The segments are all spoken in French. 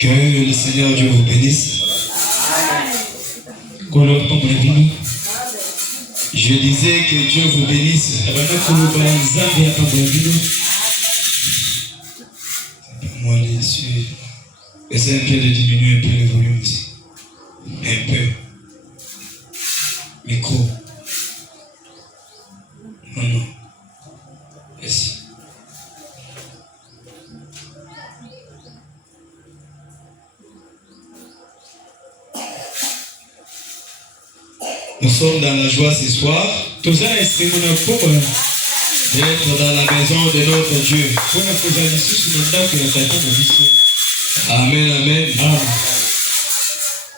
Que le Seigneur Dieu vous bénisse. Je disais que Dieu vous bénisse. Moi, les yeux. Essayez un peu de diminuer un peu le volume ici. Un peu. Micro. Non. Merci. Nous sommes dans la joie ce soir d'être dans la maison de notre Dieu. Amen, amen.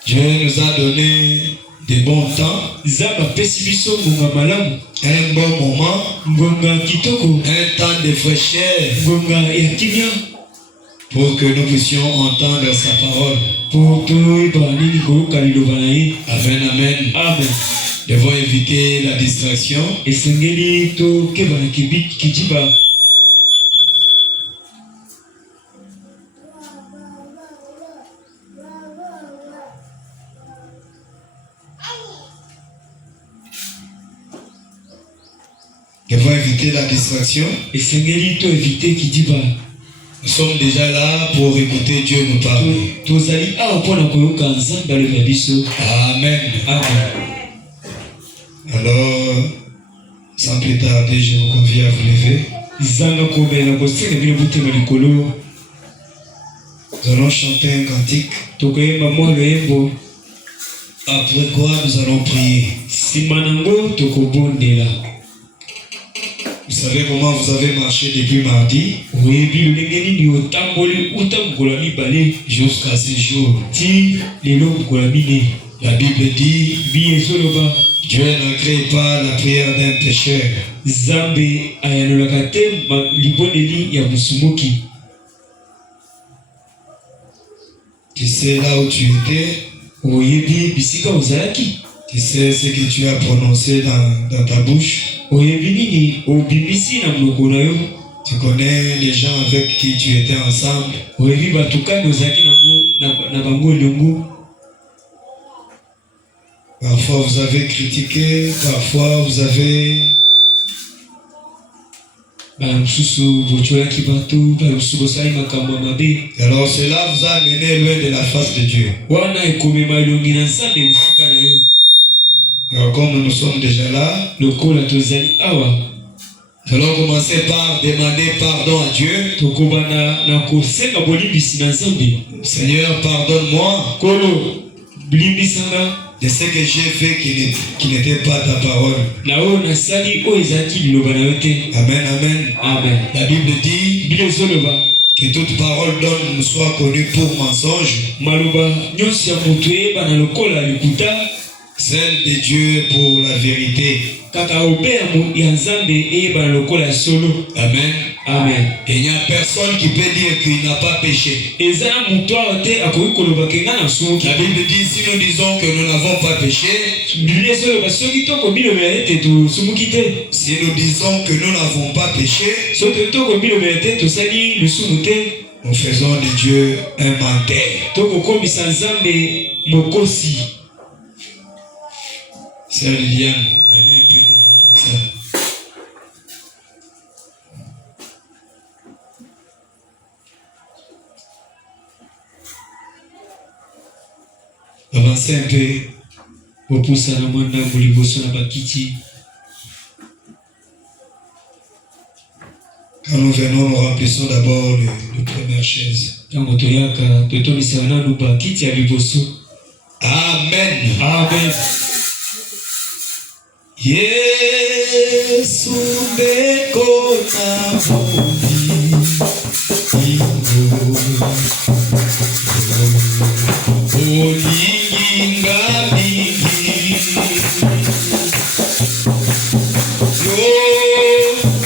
Dieu nous a donné de bons temps, un bon moment, un temps de fraîcheur pour que nous puissions entendre sa parole. Amen, amen. Devons éviter la distraction. Devons éviter la distraction. Nous sommes déjà là pour écouter Dieu nous parler. Amen. Alors, sans plus tarder, je vous convie à vous lever. Nous allons chanter un cantique. Après quoi, nous allons prier. Vous savez comment vous avez marché depuis mardi jusqu'à ce jour. La Bible dit Dieu ne crée pas la prière d'un pécheur. Tu sais là où tu étais. Tu sais ce que tu as prononcé dans ta bouche. Tu connais les gens avec qui tu étais ensemble. Parfois vous avez critiqué, parfois vous avez... Alors cela vous a amené loin de la face de Dieu. Alors comme nous sommes déjà là, nous allons commencer par demander pardon à Dieu. Seigneur, pardonne-moi de ce que j'ai fait qui n'était pas ta parole. Amen, amen. La Bible dit que toute parole d'homme soit connue pour mensonge, celle de Dieu pour la vérité. Amen. Et il n'y a personne qui peut dire qu'il n'a pas péché. La Bible dit si nous disons que nous n'avons pas péché, si nous disons que nous n'avons pas péché, nous faisons de Dieu un menteur. Sœur Liliane, venez un peu devant comme ça. Avancez un peu. Quand nous venons, nous remplissons d'abord les premières chaises. Amen. Yesu bekona olinga mingi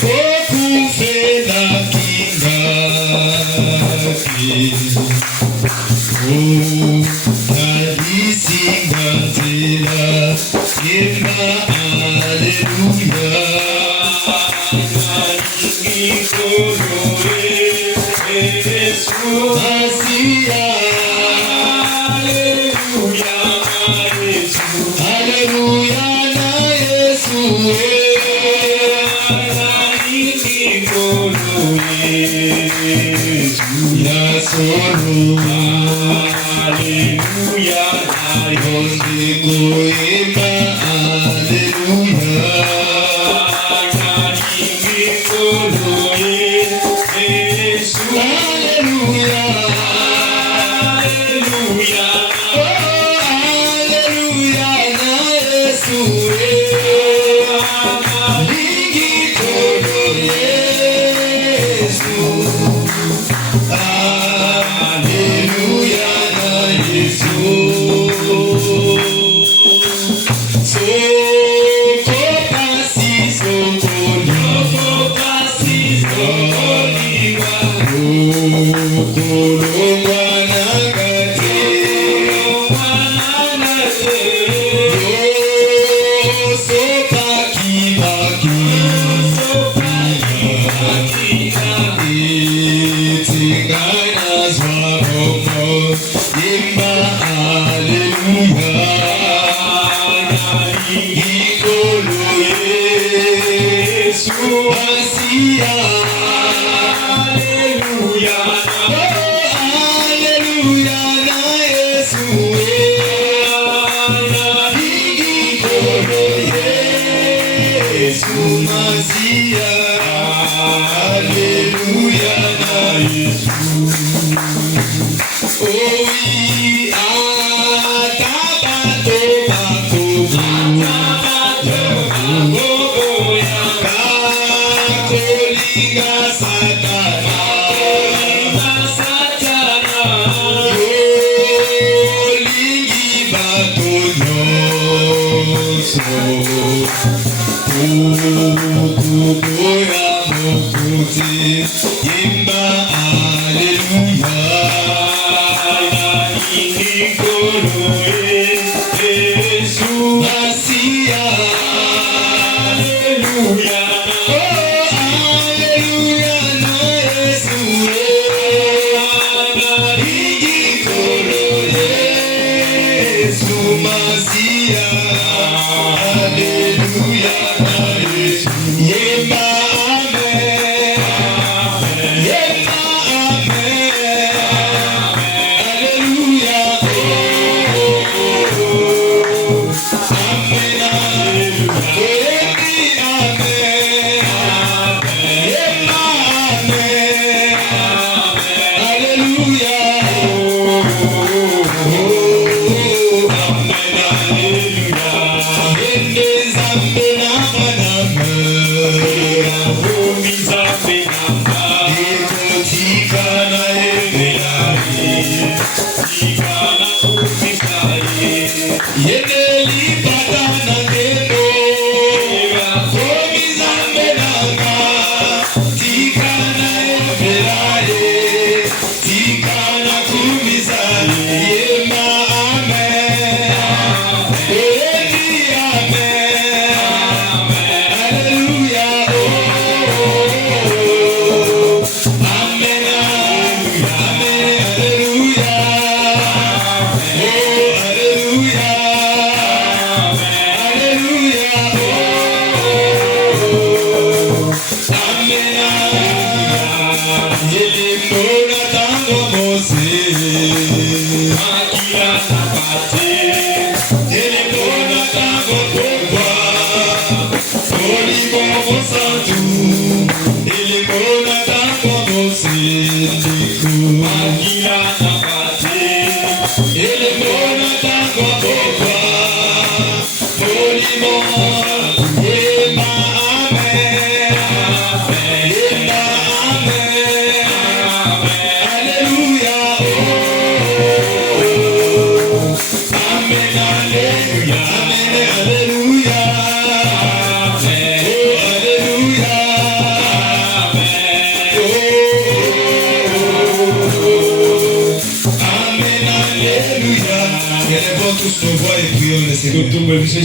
okufela kinga nalisinga nzela yema aleluya Asiya solo. Alléluia, Alléluia, Alléluia.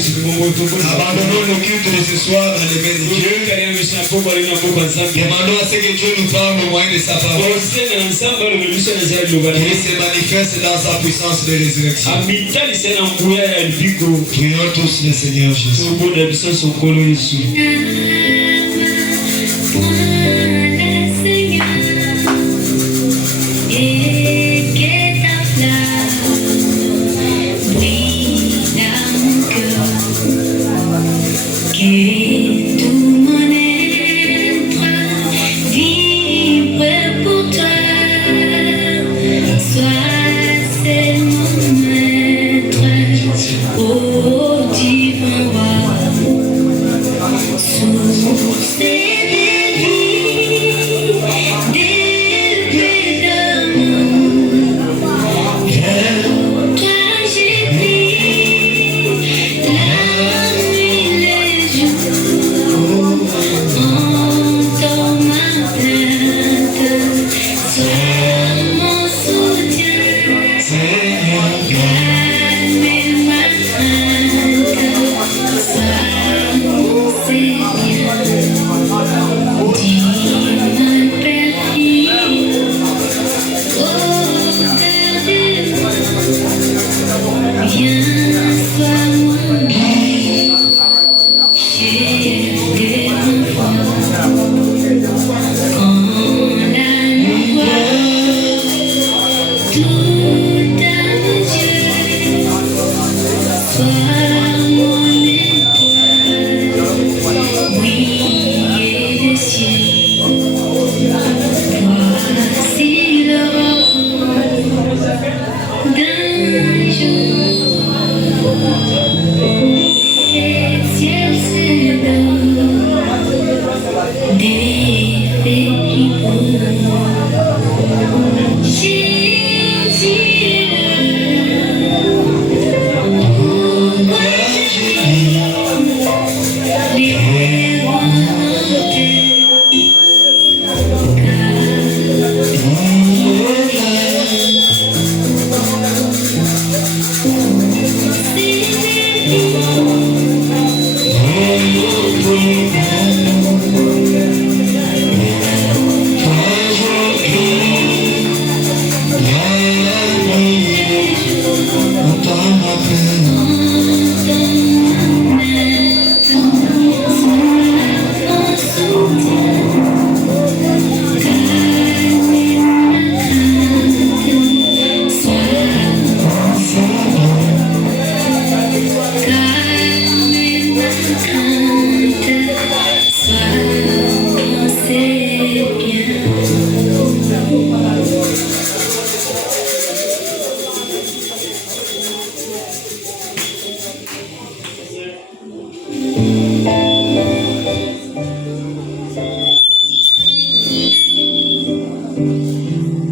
Abandonnons le culte de ce soir dans les mains de Dieu. Demandons à ce que Dieu nous parle au moyen de sa parole. Qu'il se manifeste dans sa puissance de résurrection. Prions tous le Seigneur Jésus. Yeah.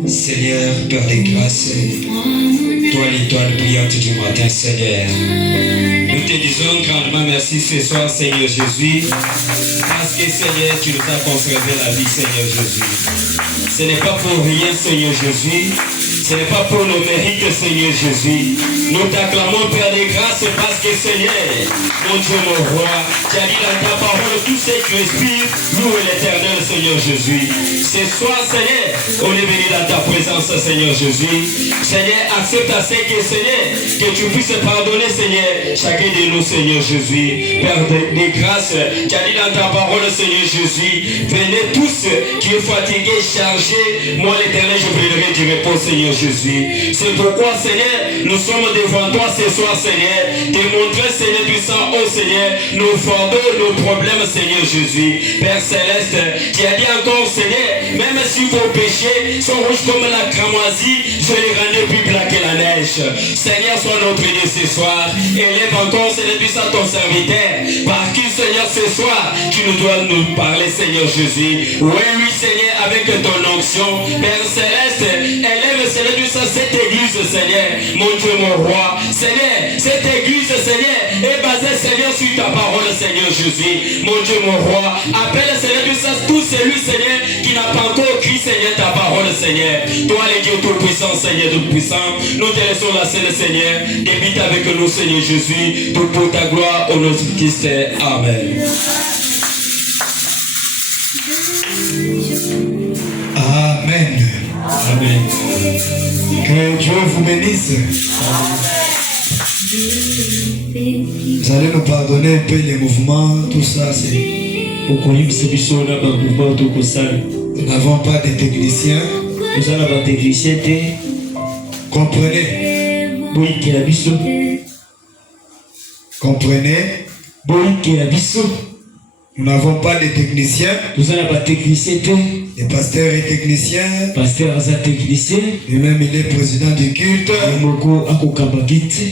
Seigneur, Père des grâces, toi l'étoile brillante du matin, Seigneur. Nous te disons grandement merci ce soir, Seigneur Jésus, parce que Seigneur, tu nous as conservé la vie, Seigneur Jésus. Ce n'est pas pour rien, Seigneur Jésus. Ce n'est pas pour nos mérites, Seigneur Jésus. Nous t'acclamons, Père des grâces, parce que Seigneur, mon Dieu, mon roi, tu as dit dans ta parole, tout ce qui respire, loue l'éternel, Seigneur Jésus. Ce soir, Seigneur, on est venu dans ta présence, Seigneur Jésus. Seigneur, accepte à ce que, Seigneur, que tu puisses pardonner, Seigneur, chacun de nous, Seigneur Jésus. Père des grâces, tu as dit dans ta parole, Seigneur Jésus, venez tous qui êtes fatigués, chargés, moi l'éternel, je brûlerai du repos, Seigneur Jésus. C'est pourquoi, Seigneur, nous sommes devant toi ce soir, Seigneur, démontrer, Seigneur puissant, oh Seigneur, nos fardeaux, nos problèmes, Seigneur Jésus. Père Céleste, tu as dit encore, Seigneur, même si vos péchés sont rouges comme la cramoisie, je les rendrai plus blancs que la neige. Seigneur, sois notre Dieu ce soir. Élève encore, Seigneur puissant, ton serviteur. Par qui, Seigneur, ce soir, tu nous dois nous parler, Seigneur Jésus. Oui, oui, Seigneur, avec ton onction. Père Céleste, élève, Seigneur puissant, cette église, Seigneur, mon Dieu, mon roi. Seigneur, cette église, Seigneur, est basée, Seigneur, sur ta parole, Seigneur Jésus. Mon Dieu, mon roi. Appelle, Seigneur puissant, tout celui, Seigneur, qui n'a pas encore écrit, Seigneur, ta parole, Seigneur. Toi, le Dieu tout-puissant, Seigneur tout-puissant, nous te laissons la scène, Seigneur. Débite avec nous, Seigneur Jésus, tout pour ta gloire, au nom de Christ. Amen. Amen. Amen. Que Dieu vous bénisse. Vous allez nous pardonner un peu les mouvements, tout ça, c'est... Nous n'avons pas de techniciens. Comprenez. Comprenez. Nous n'avons pas de techniciens. Le pasteur est technicien. Et même il est président du culte.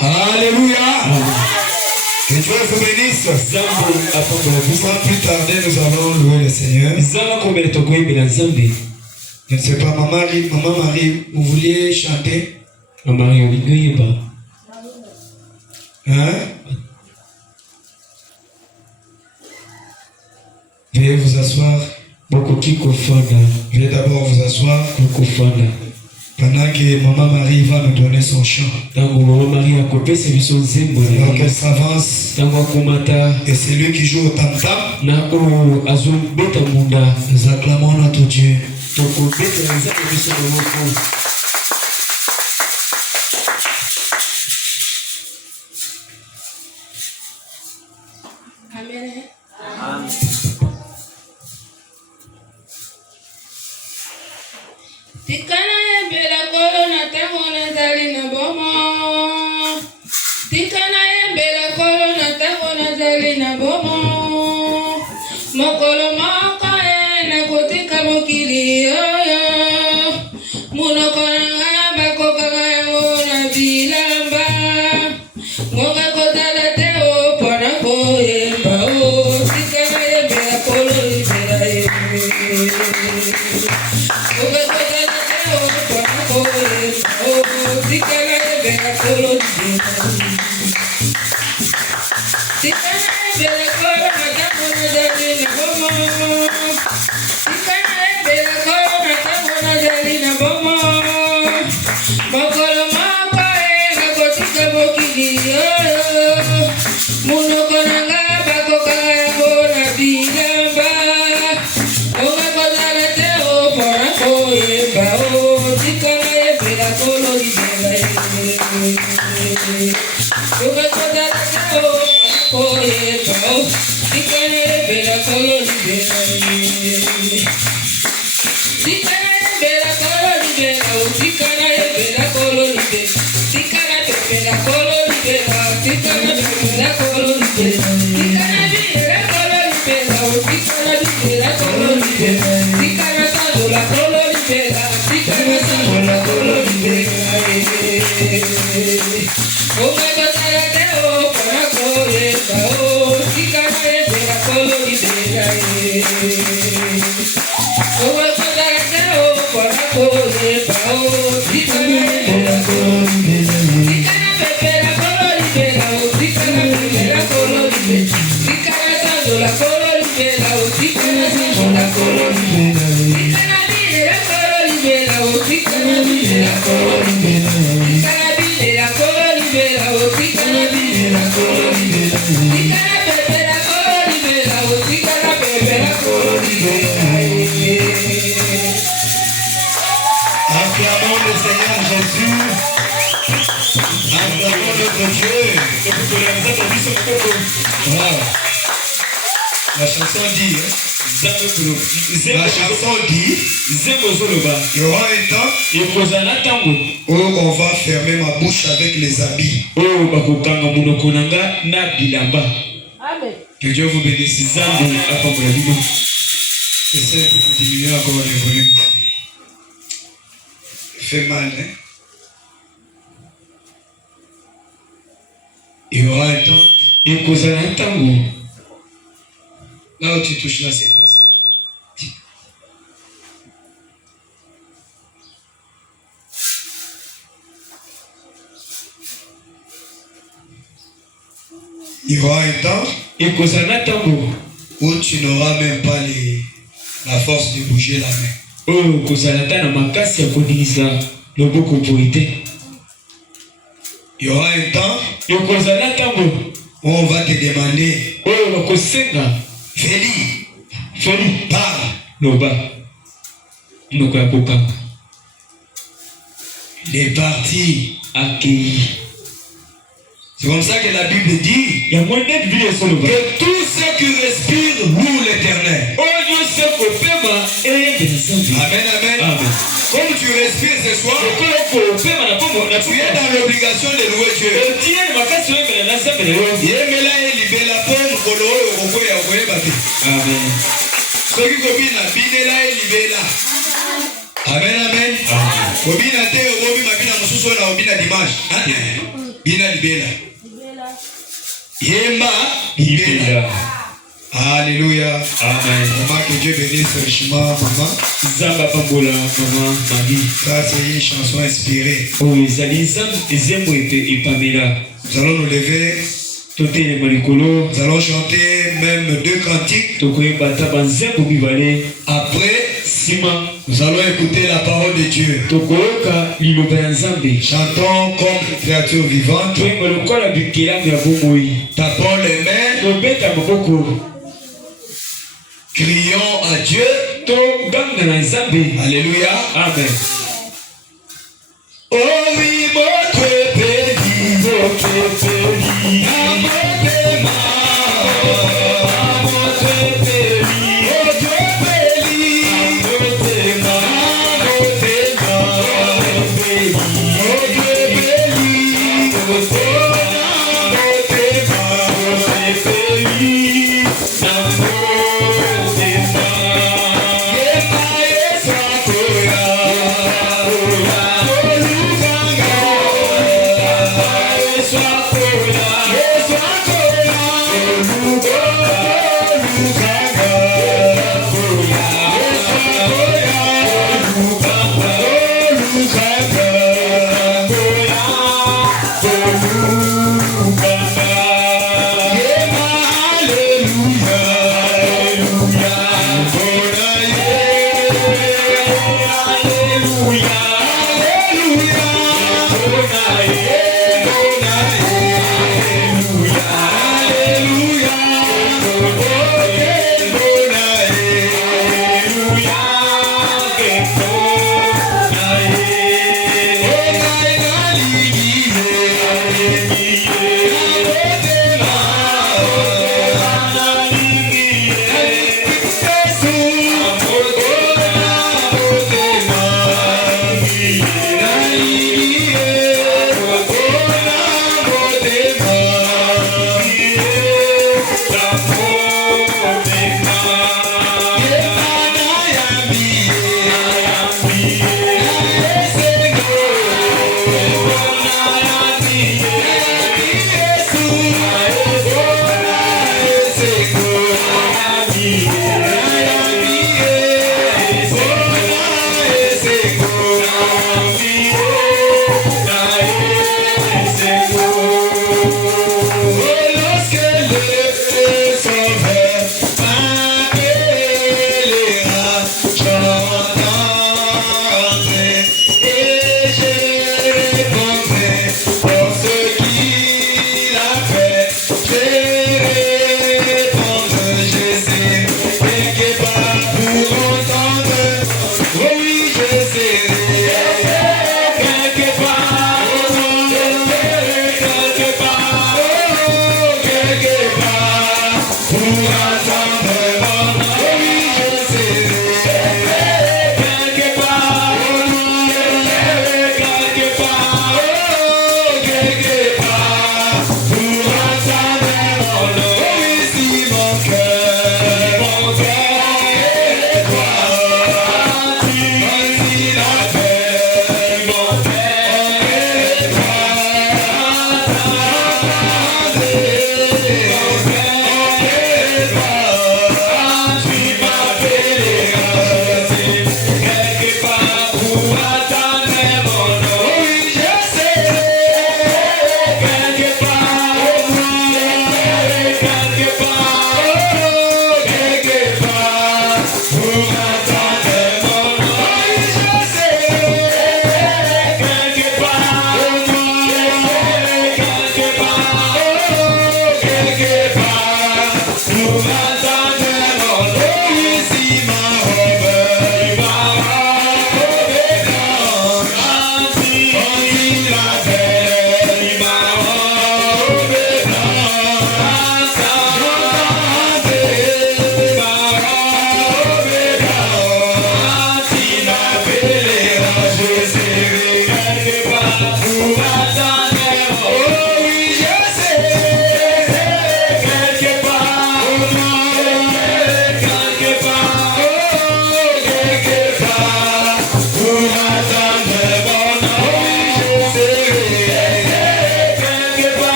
Alléluia. Que Dieu vous bénisse. Sans plus tarder, nous allons louer le Seigneur. Je ne sais pas, Maman Marie, vous vouliez chanter? Hein? Veuillez vous asseoir. Veuillez d'abord vous asseoir. Pendant que Maman Marie va nous donner son chant. Alors qu'elle s'avance. Et c'est lui qui joue au tam-tam. Nous acclamons notre Dieu. Amen. Tikana yembela kolona tangona zalina bomo. Tikana yembela kolona tangona zalina bomo. Mokolo moko ene kotika mokili yoyo. Munokonanga bakokanga yango na bilamba. Ngoga kozala teo pona koyemba o. Tikana yembela kolo yembela yemba. La chanson dit, la chanson dit, il y aura un temps où on va fermer ma bouche avec les habits. Que Dieu vous bénisse. Essayez de diminuer encore le volume. Fait mal, hein? Il y aura un temps. Là où tu touches, là, c'est pas ça. Il y aura un temps où tu n'auras même pas la force de bouger la main. Il y aura un temps où on va te demander, Feli, parle. Les parties accueillies. C'est comme ça que la Bible dit que tout ce qui respire loue l'Éternel. Amen, amen. Comme tu respires ce soir, tu es dans l'obligation de louer Dieu. Amen. Amen, amen. Obina te obi mabina mususu na obina dimanche. Bina libela. Yemba libela. Alléluia. Amen. Maman, que Dieu bénisse richement, maman. Zamba Pambola, maman, Marie. Ça, c'est une chanson inspirée. Oh, les alisans, les aimants et Pamela. Nous allons nous lever. Nous allons chanter même 2 cantiques. Après, nous allons écouter la parole de Dieu. Chantons comme créature vivante. Tapons les mains. Crions à Dieu. Alléluia. Amen. Oh oui, votre pays, votre pays. Swap.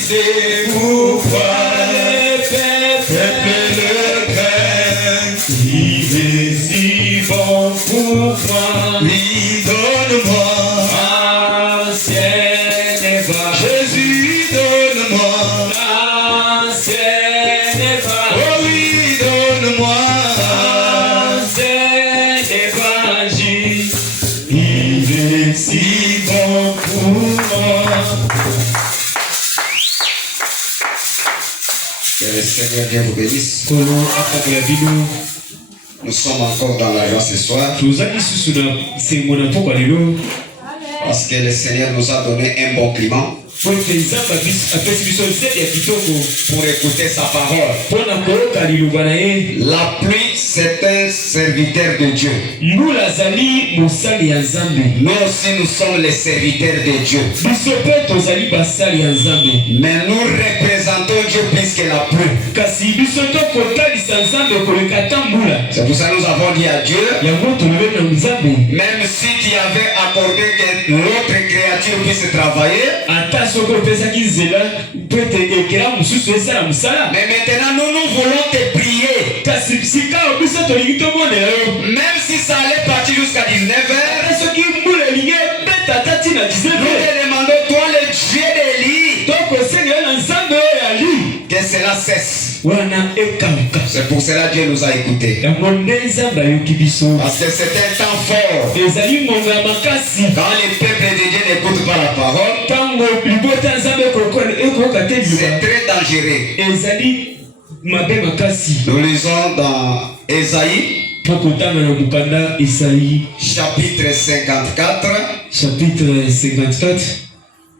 c'est pourquoi le peuple le craint. Il est si bon pour moi. Oui, donne-moi l'ancienne Eva. Jésus, donne-moi l'ancienne Eva. Oh oui, donne-moi l'ancienne évangile. Il est si bon pour moi. Que le Seigneur Dieu vous bénisse. Nous sommes encore dans la joie ce soir. Parce que le Seigneur nous a donné un bon climat pour écouter sa parole. La pluie, c'est un serviteur de Dieu. Nous aussi, nous sommes les serviteurs de Dieu. Mais nous représentons Dieu plus que la pluie. C'est pour ça que nous avons dit à Dieu, même si tu avais accordé que l'autre créature puisse travailler, mais maintenant nous voulons te prier. Même si ça allait partir jusqu'à 19h, nous te demandons, toi le Dieu d'Élie, que cela cesse. C'est pour cela que Dieu nous a écoutés. Parce que c'est un temps fort. Quand le peuple de Dieu n'écoute pas la parole, c'est très dangereux. Nous lisons dans Ésaïe, chapitre 54,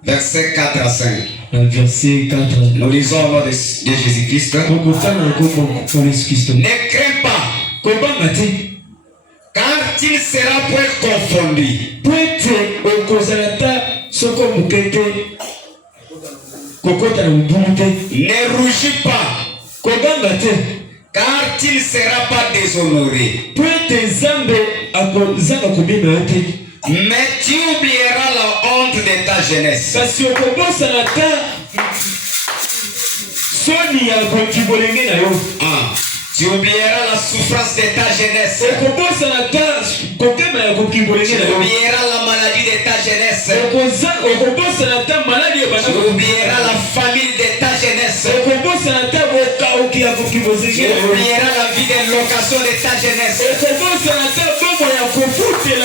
verset 4 à 5. Nous lisons au nom de Jésus-Christ. Ne crains pas, car il sera point confondu. Ne rougis pas, car il ne sera pas déshonoré. Mais tu oublieras la honte de ta jeunesse. Tu oublieras la souffrance de ta jeunesse. Tu oublieras la maladie de ta jeunesse. Tu oublieras la famille de ta jeunesse. Tu oublieras la vie de location de ta jeunesse. C'est le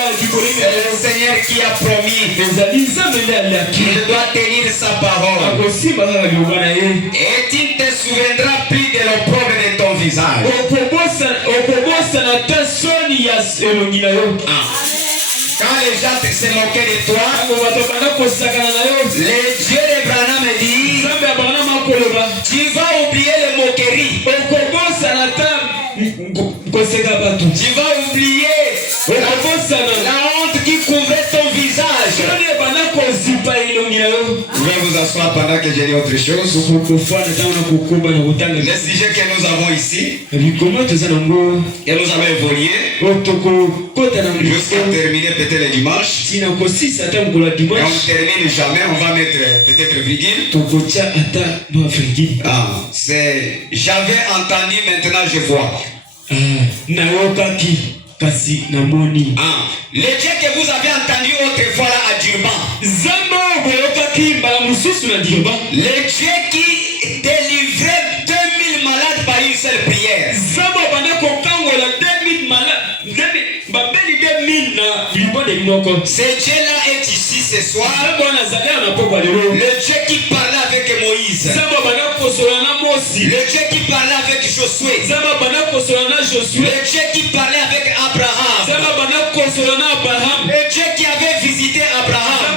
Seigneur qui a promis. Il doit tenir sa parole. Et tu ne te souviendras plus de l'opprobre de ton visage. Quand les gens se moquaient de toi, le Dieu d'Abraham dit, tu vas oublier les moqueries. Tu vas oublier la honte qui couvrait ton visage. Je vais vous asseoir pendant que je dis autre chose. Le sujet que nous avons ici, que nous avons évolué jusqu'à terminer peut-être le dimanche. Et on ne termine jamais, on va mettre peut-être virgule. C'est j'avais entendu, maintenant je vois. Le Dieu que vous avez entendu autrefois là à Durban, le Dieu qui délivrait 2000 malades par une seule prière, ce Dieu-là est ici ce soir. Le Dieu qui parlait avec Moïse, le Dieu qui parlait avec Josué, le Dieu qui parlait avec Abraham, le Dieu qui avait visité Abraham.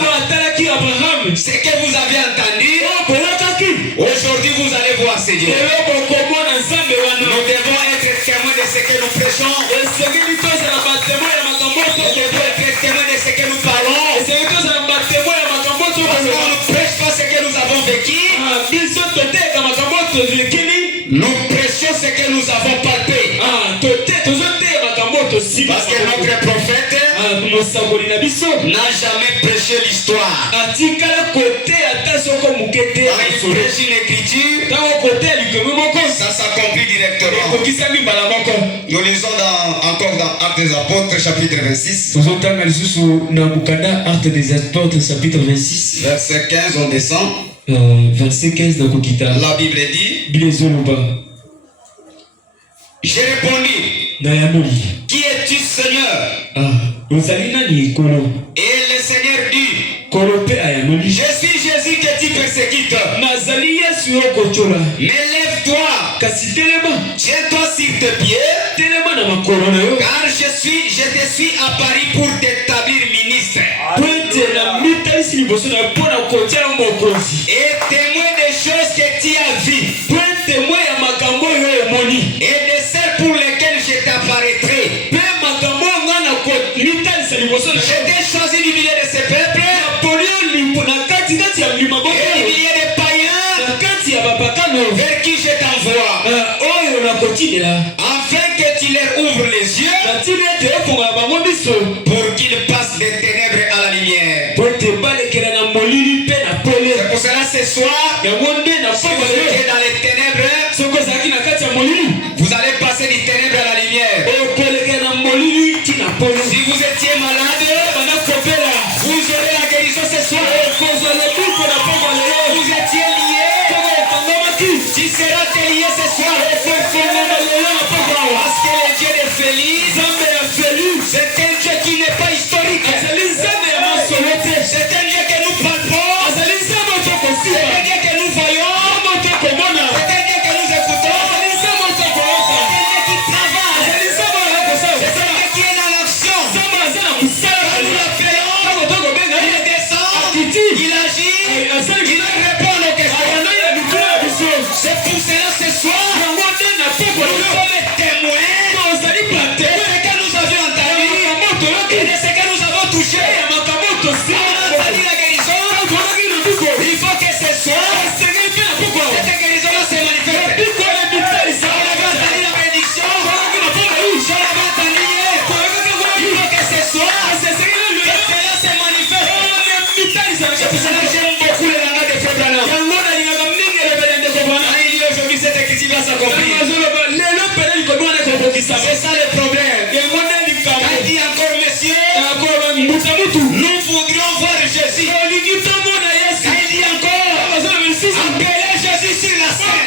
Ce que vous avez entendu, aujourd'hui vous allez voir ce Dieu. Nous devons être témoins de ce que nous prêchons. Nous devons être témoins de ce que nous parlons. Parce qu'on ne prêche pas ce que nous avons vécu. Nous prêchons ce que nous avons palpé. Parce que notre prophète n'a jamais prêché l'histoire. Quand il prêche une écriture, ça s'accomplit directement. Nous lisons encore dans Actes des Apôtres, chapitre 26. Verset 15, on descend. Verset 15 dans Kokita. La Bible dit, j'ai répondu, qui es-tu, Seigneur? Et le Seigneur dit, je suis Jésus que tu persécutes. Mais lève-toi, tiens-toi sur tes pieds, car je te suis apparu pour t'établir ministre et témoin des choses que tu as vues et de celles pour lesquelles je t'apparaîtrai. Je t'ai choisi du milieu de ces peuples et du milieu des païens vers qui je t'envoie, afin que tu leur ouvres les yeux pour qu'ils passent des ténèbres à la lumière. C'est pour cela ce soir, si vous étiez dans les ténèbres, vous allez passer du ténèbre à la lumière. Si vous étiez malade, vous aurez la guérison ce soir. Vous étiez lié, tu seras délié ce soir. Parce que le Dieu de Félix, c'est un Dieu qui n'est pas historique. C'est un Dieu que nous palpons. C'est un Dieu que nous voyons. C'est un Dieu que nous écoutons. C'est un Dieu qui travaille. C'est un Dieu qui est dans l'action. Quand nous l'appelons, il descend, il agit, il répond aux questions. C'est pour cela ce soir, nous sommes témoins de ce que nous avions entendu et de ce que nous avons touché. On a entendu la guérison. Il faut que ce soir, cette guérison-là se manifeste. On avait entendu la bénédiction. On l'avait entendu hier. Il faut que ce soir, que cela se manifeste. C'est pour cela que j'aime beaucoup les langages de Frère Branham. Aujourd'hui, cette écriture va s'accomplir. C'est ça le problème. Quand il dit encore, messieurs, nous voudrions voir Jésus. Quand il dit encore, appelez Jésus sur la scène.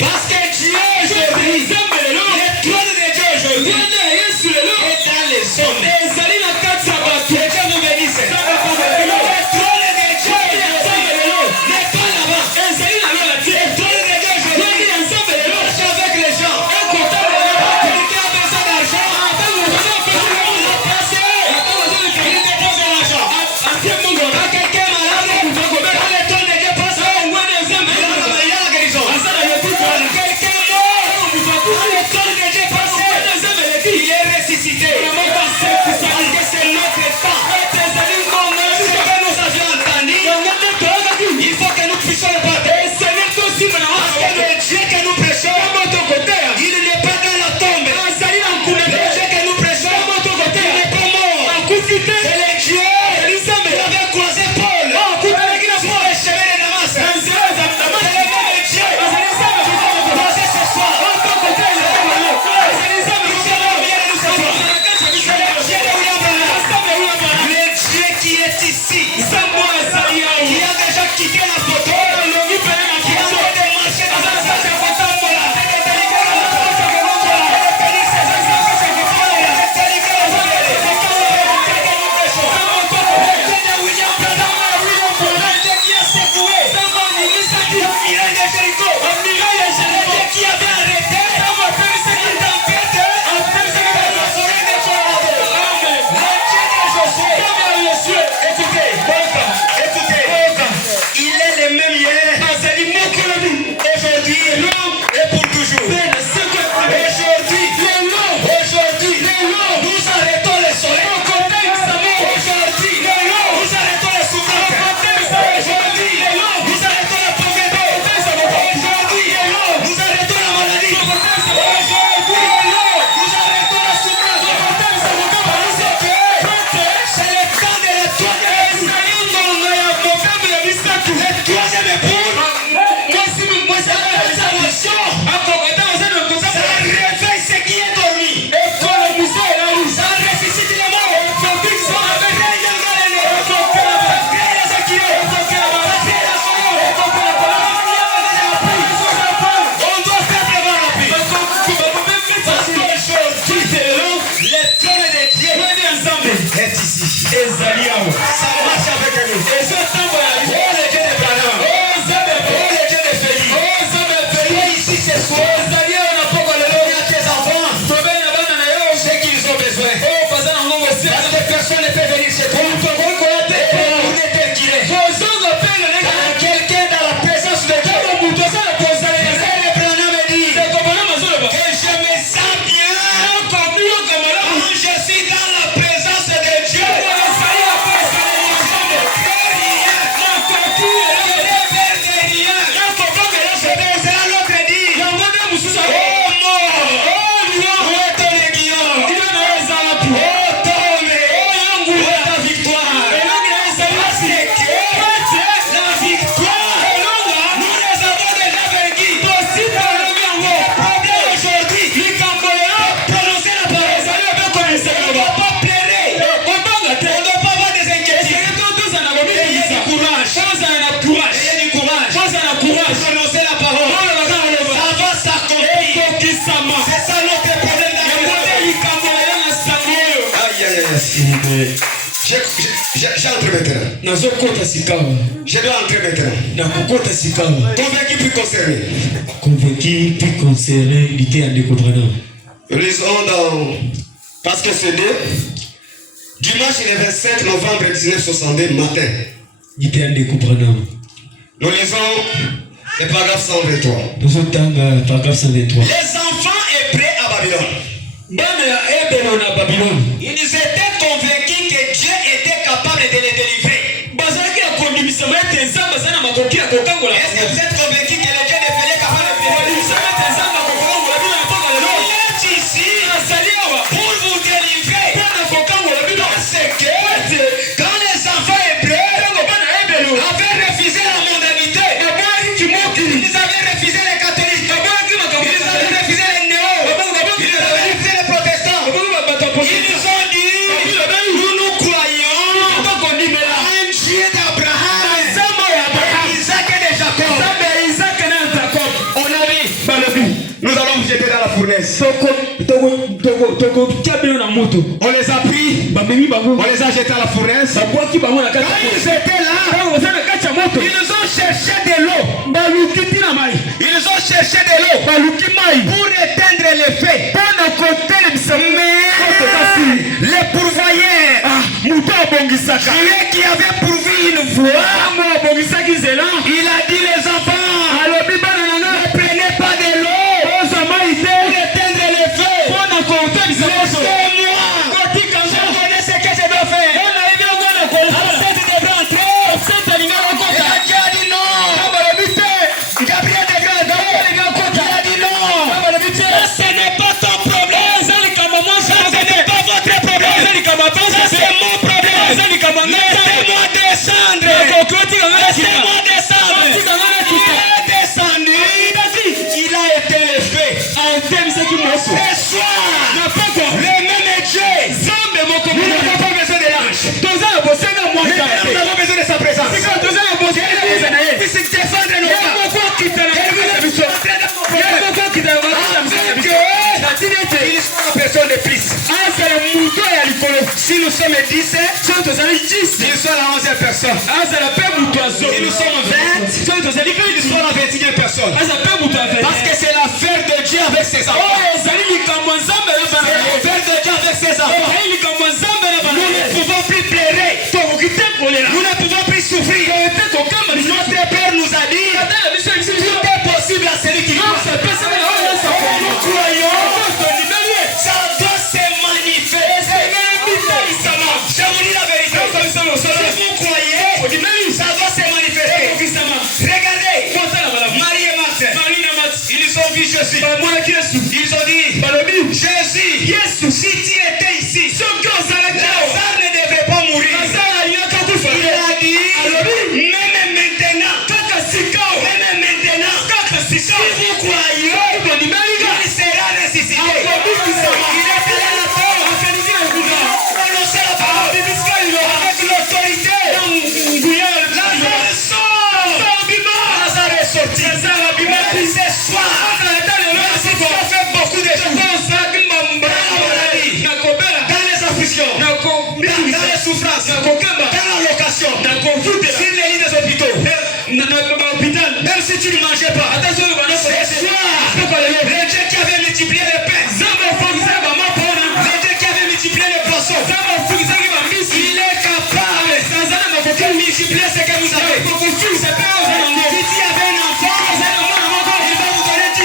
Parce que Dieu aujourd'hui, le trône de Dieu aujourd'hui, est dans les hommes. Que Dieu vous bénisse. Le trône de Dieu n'est pas là-bas. Le trône de Dieu aujourd'hui marche avec les gens. Quelqu'un a besoin d'argent. Il dépose de l'argent. Quand quelqu'un est malade, quand le trône de Dieu passe, il a la guérison. Quelqu'un est mort, quand le trône de Dieu passe, il est ressuscité. Parce que c'est notre temps. Ce que nous avions entendu, il faut que nous puissions le partager. Parce que le Dieu que nous prêchons, il n'est pas dans la tombe. Le Dieu que nous prêchons, il n'est pas mort. C'est le Dieu qui avait croisé Paul sur le chemin de Damas. C'est le même Dieu qui a croisé ce soir. Nous sommes bien de nous ce soir. C'est le Dieu de William Branham. Le Dieu qui est ici, qui a déjà quitté la photo, qui a fait marcher dans la salle de photo. Qui avait arrêté il est le même hier, aujourd'hui et pour toujours. Aujourd'hui, nous arrêtons le soleil. Aujourd'hui, nous arrêtons les souffrances. Aujourd'hui, nous arrêtons la pauvreté. Aujourd'hui, nous arrêtons la maladie. Aujourd'hui, nous arrêtons la souffrance. prononcer la parole. Ça va s'accomplir. C'est ça notre problème dans le monde. Aïe, aïe, aïe. J'entre maintenant. Je dois entrer maintenant. Convaincu puis concerné. Lisons dans... Parce que c'est dimanche le 27 novembre 1962 matin. Nous lisons le paragraphe 123. Les enfants hébreux à Babylone. Ils étaient convaincus que Dieu était capable de les délivrer. Est-ce que vous êtes convaincus que le Dieu de Dieu est capable de les délivrer? Il est ici pour vous délivrer. Parce que quand les enfants hébreux avaient refusé la mondanité, ils avaient refusé les catholiques, ils avaient refusé les néos, ils avaient refusé les protestants. Ils nous ont dit, nous croyons un Dieu d'Abraham, Isaac et de Jacob. On a dit, nous allons vous jeter dans la fournaise. On les a pris, on les a jetés à la fournaise. Quand ils étaient là, ils nous ont cherché de l'eau. Ils nous ont cherché de l'eau pour éteindre les feux. Mais les pourvoyeurs, celui qui avait pourvu une voie, il a dit les enfants, ne prenez pas de l'eau pour éteindre les feux. Laissez-moi, je connais ce que je dois faire. Absinthe devrait entrer. Et Dieu a dit non. Gabriel devrait entrer. Il a dit non. Ce n'est pas ton problème. Ce n'est pas votre problème. C'est mon problème. Laissez-moi descendre. Laissez-moi descendre. Il est descendu. Il a été levé. Ce soir, le même Dieu. Nous n'avons pas besoin de l'ange. Nous avons besoin de sa présence. Il puisse défendre nos pas. Il soit la personne de plus. Si nous sommes 10, il soit la 11e personne. Si nous sommes 20, il soit la 21e personne. Parce que c'est l'affaire de Dieu avec ses enfants. C'est l'affaire de Dieu avec ses enfants. Nous ne pouvons plus pleurer. Nous ne pouvons plus souffrir. Notre Père nous a dit, tout est possible à celui qui croit. Nous croyons, ça doit se manifester. Je vous dis la vérité. Si vous croyez, ça doit se manifester. Regardez, Marie et Marthe, ils ont vu Jésus. Ils ont dit, Jésus, si tu étais ici, Lazare ne devrait pas mourir. Il a dit, même maintenant, si vous croyez, il sera ressuscité. Il est allé à la terre. Prononcer la parole avec l'autorité. Lazare sort. Lazare est sorti. Ce soir, merci pour faire beaucoup de choses. Dans les afflictions, dans les souffrances, dans la location, sur les lits des hôpitaux, même si tu ne mangeais pas, ce soir, le Dieu qui avait multiplié les pains, le Dieu qui avait multiplié les poissons, il est capable de multiplier ce que vous avez. Si tu avais un enfant, il va vous donner 10.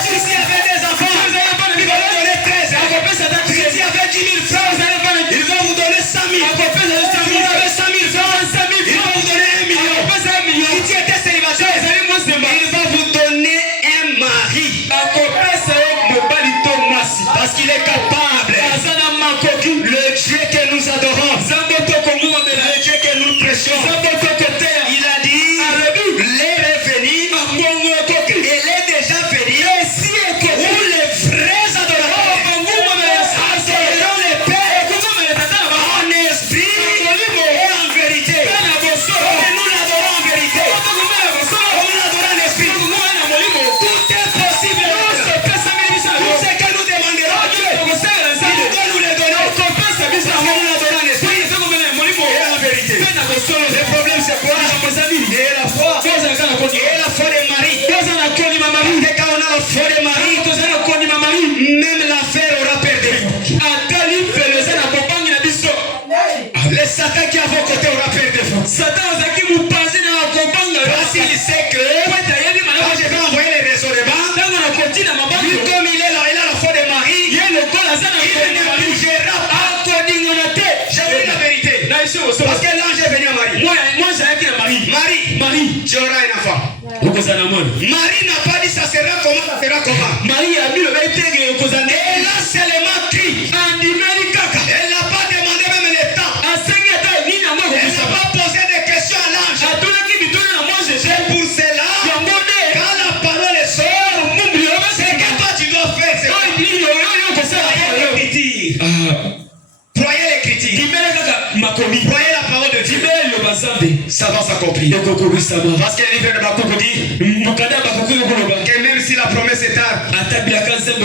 Si tu avais des enfants, il va vous donner 13. Si tu avais 10 000 francs, il va vous donner 100 000. Si vous avez 100 000 francs, il va vous donner 1 million. Si tu étais célibataire, il va vous donner un mari. Parce qu'il est capable. Le Dieu que nous adorons, le Dieu que nous prêchons, il a dit la foi de Marie, même l'affaire aura perdu. Les Satan qui a vos côtés aura perdu. Parce qu'il sait que quand je vais envoyer les raisonnements, lui comme il est là, il a la foi de Marie, il ne bougera pas. J'ai dit la vérité. Parce que l'ange est venu à Marie. Marie, tu auras un enfant. Marie n'a pas dit ça sera comment, ça sera comment. Elle a seulement crié. Elle n'a pas demandé même le temps. Elle n'a pas posé de questions à l'ange. C'est pour cela, quand la parole sort, c'est que toi tu dois faire. Croyez l'écriture. Croyez la parole de Dieu. Ça va s'accomplir. Parce que le livre de Bakoukou dit que même si la promesse est tard,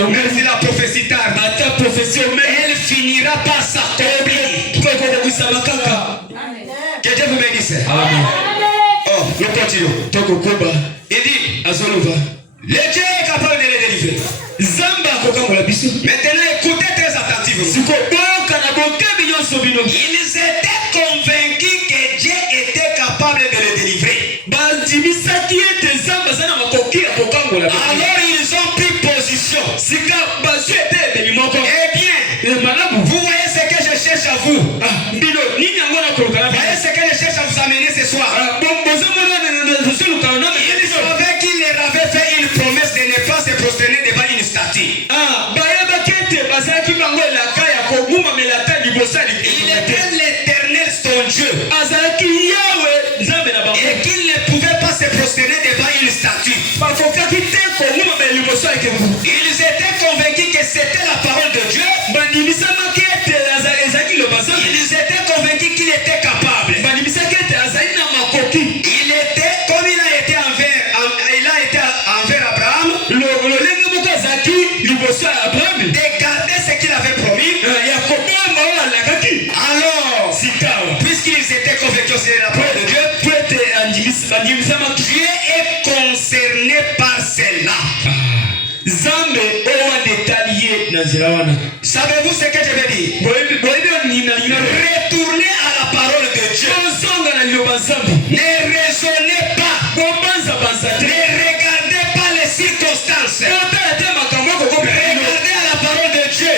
même si la prophétie tarde, elle finira par s'accomplir. Que Dieu vous bénisse. Oh, nous continuons. Il dit, le Dieu est capable de les délivrer. Maintenant, écoutez très attentivement. Ils étaient convaincus que Dieu était capable de les délivrer. Alors ils ont pris position. Eh bien, vous voyez ce que je cherche à vous. Voyez ce que je cherche à vous amener ce soir. Ils savaient qu'il leur avait fait une promesse de ne pas se prosterner devant une statue. Il était l'Éternel son Dieu. Et qu'il ne pouvait pas se prosterner devant une statue. Ils étaient convaincus que c'était la parole de Dieu. Ils étaient convaincus qu'il était capable. Il était, comme il a été envers Abraham, de garder ce qu'il avait promis. Alors, puisqu'ils étaient convaincus que c'est la parole de Dieu, Dieu est concerné par celle-là. Savez-vous ce que je veux dire? Retournez à la parole de Dieu. Ne raisonnez pas. Ne regardez pas les circonstances. Regardez à la parole de Dieu.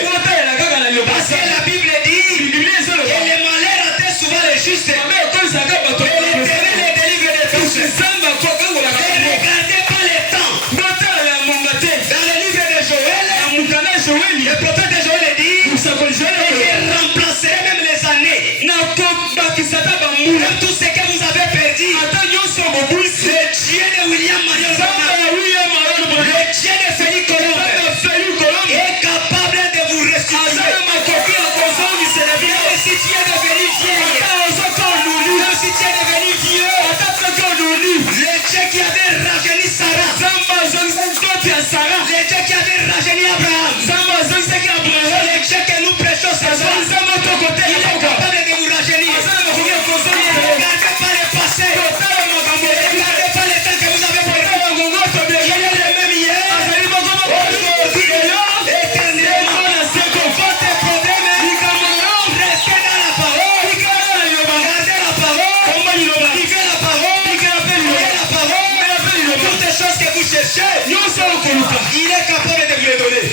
Parce que la Bible dit que les malheurs atteignent souvent les justes. Et l'Éternel les délivre de tous. Ne regardez pas les temps. Dans le livre de Joël, le prophète de Joël dit que je remplacerai même les années. Même tout ce que vous avez perdu. Le Dieu de William Marion, le Dieu de Félix Colombe est capable de vous restituer. Même si tu es devenu vieille, même si tu es devenu vieux, le Dieu qui avait rajeuni Sarah, le Dieu qui avait rajeuni Abraham, le Dieu que nous prêchons ce soir, il est capable de vous rajeunir. Regardez pas le passé, regardez pas le temps que vous avez perdu. Il est le même hier, aujourd'hui, éternellement. Votre problème est rester dans la parole, regardez la parole, vivez la parole, voyez la parole. Toutes les choses que vous cherchez, il est capable de vous les donner.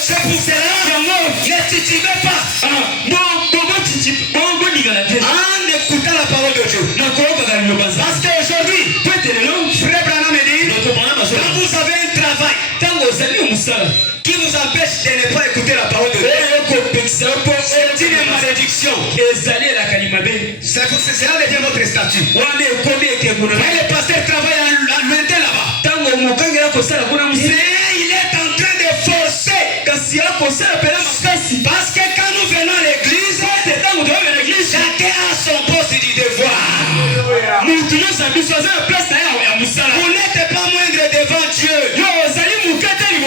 C'est pour cela, ne titubez pas en écoutant la parole de Dieu. Parce qu'aujourd'hui, frère Branham me dit, quand vous avez un travail qui vous empêche de ne pas écouter la parole de Dieu, c'est une malédiction. Cela devient votre statut. Mais le pasteur travaille à lointain là-bas. Mais il est en train de forcer. Parce que quand nous venons à l'église, chacun a son poste du devoir. Vous n'êtes pas moindre devant Dieu. Je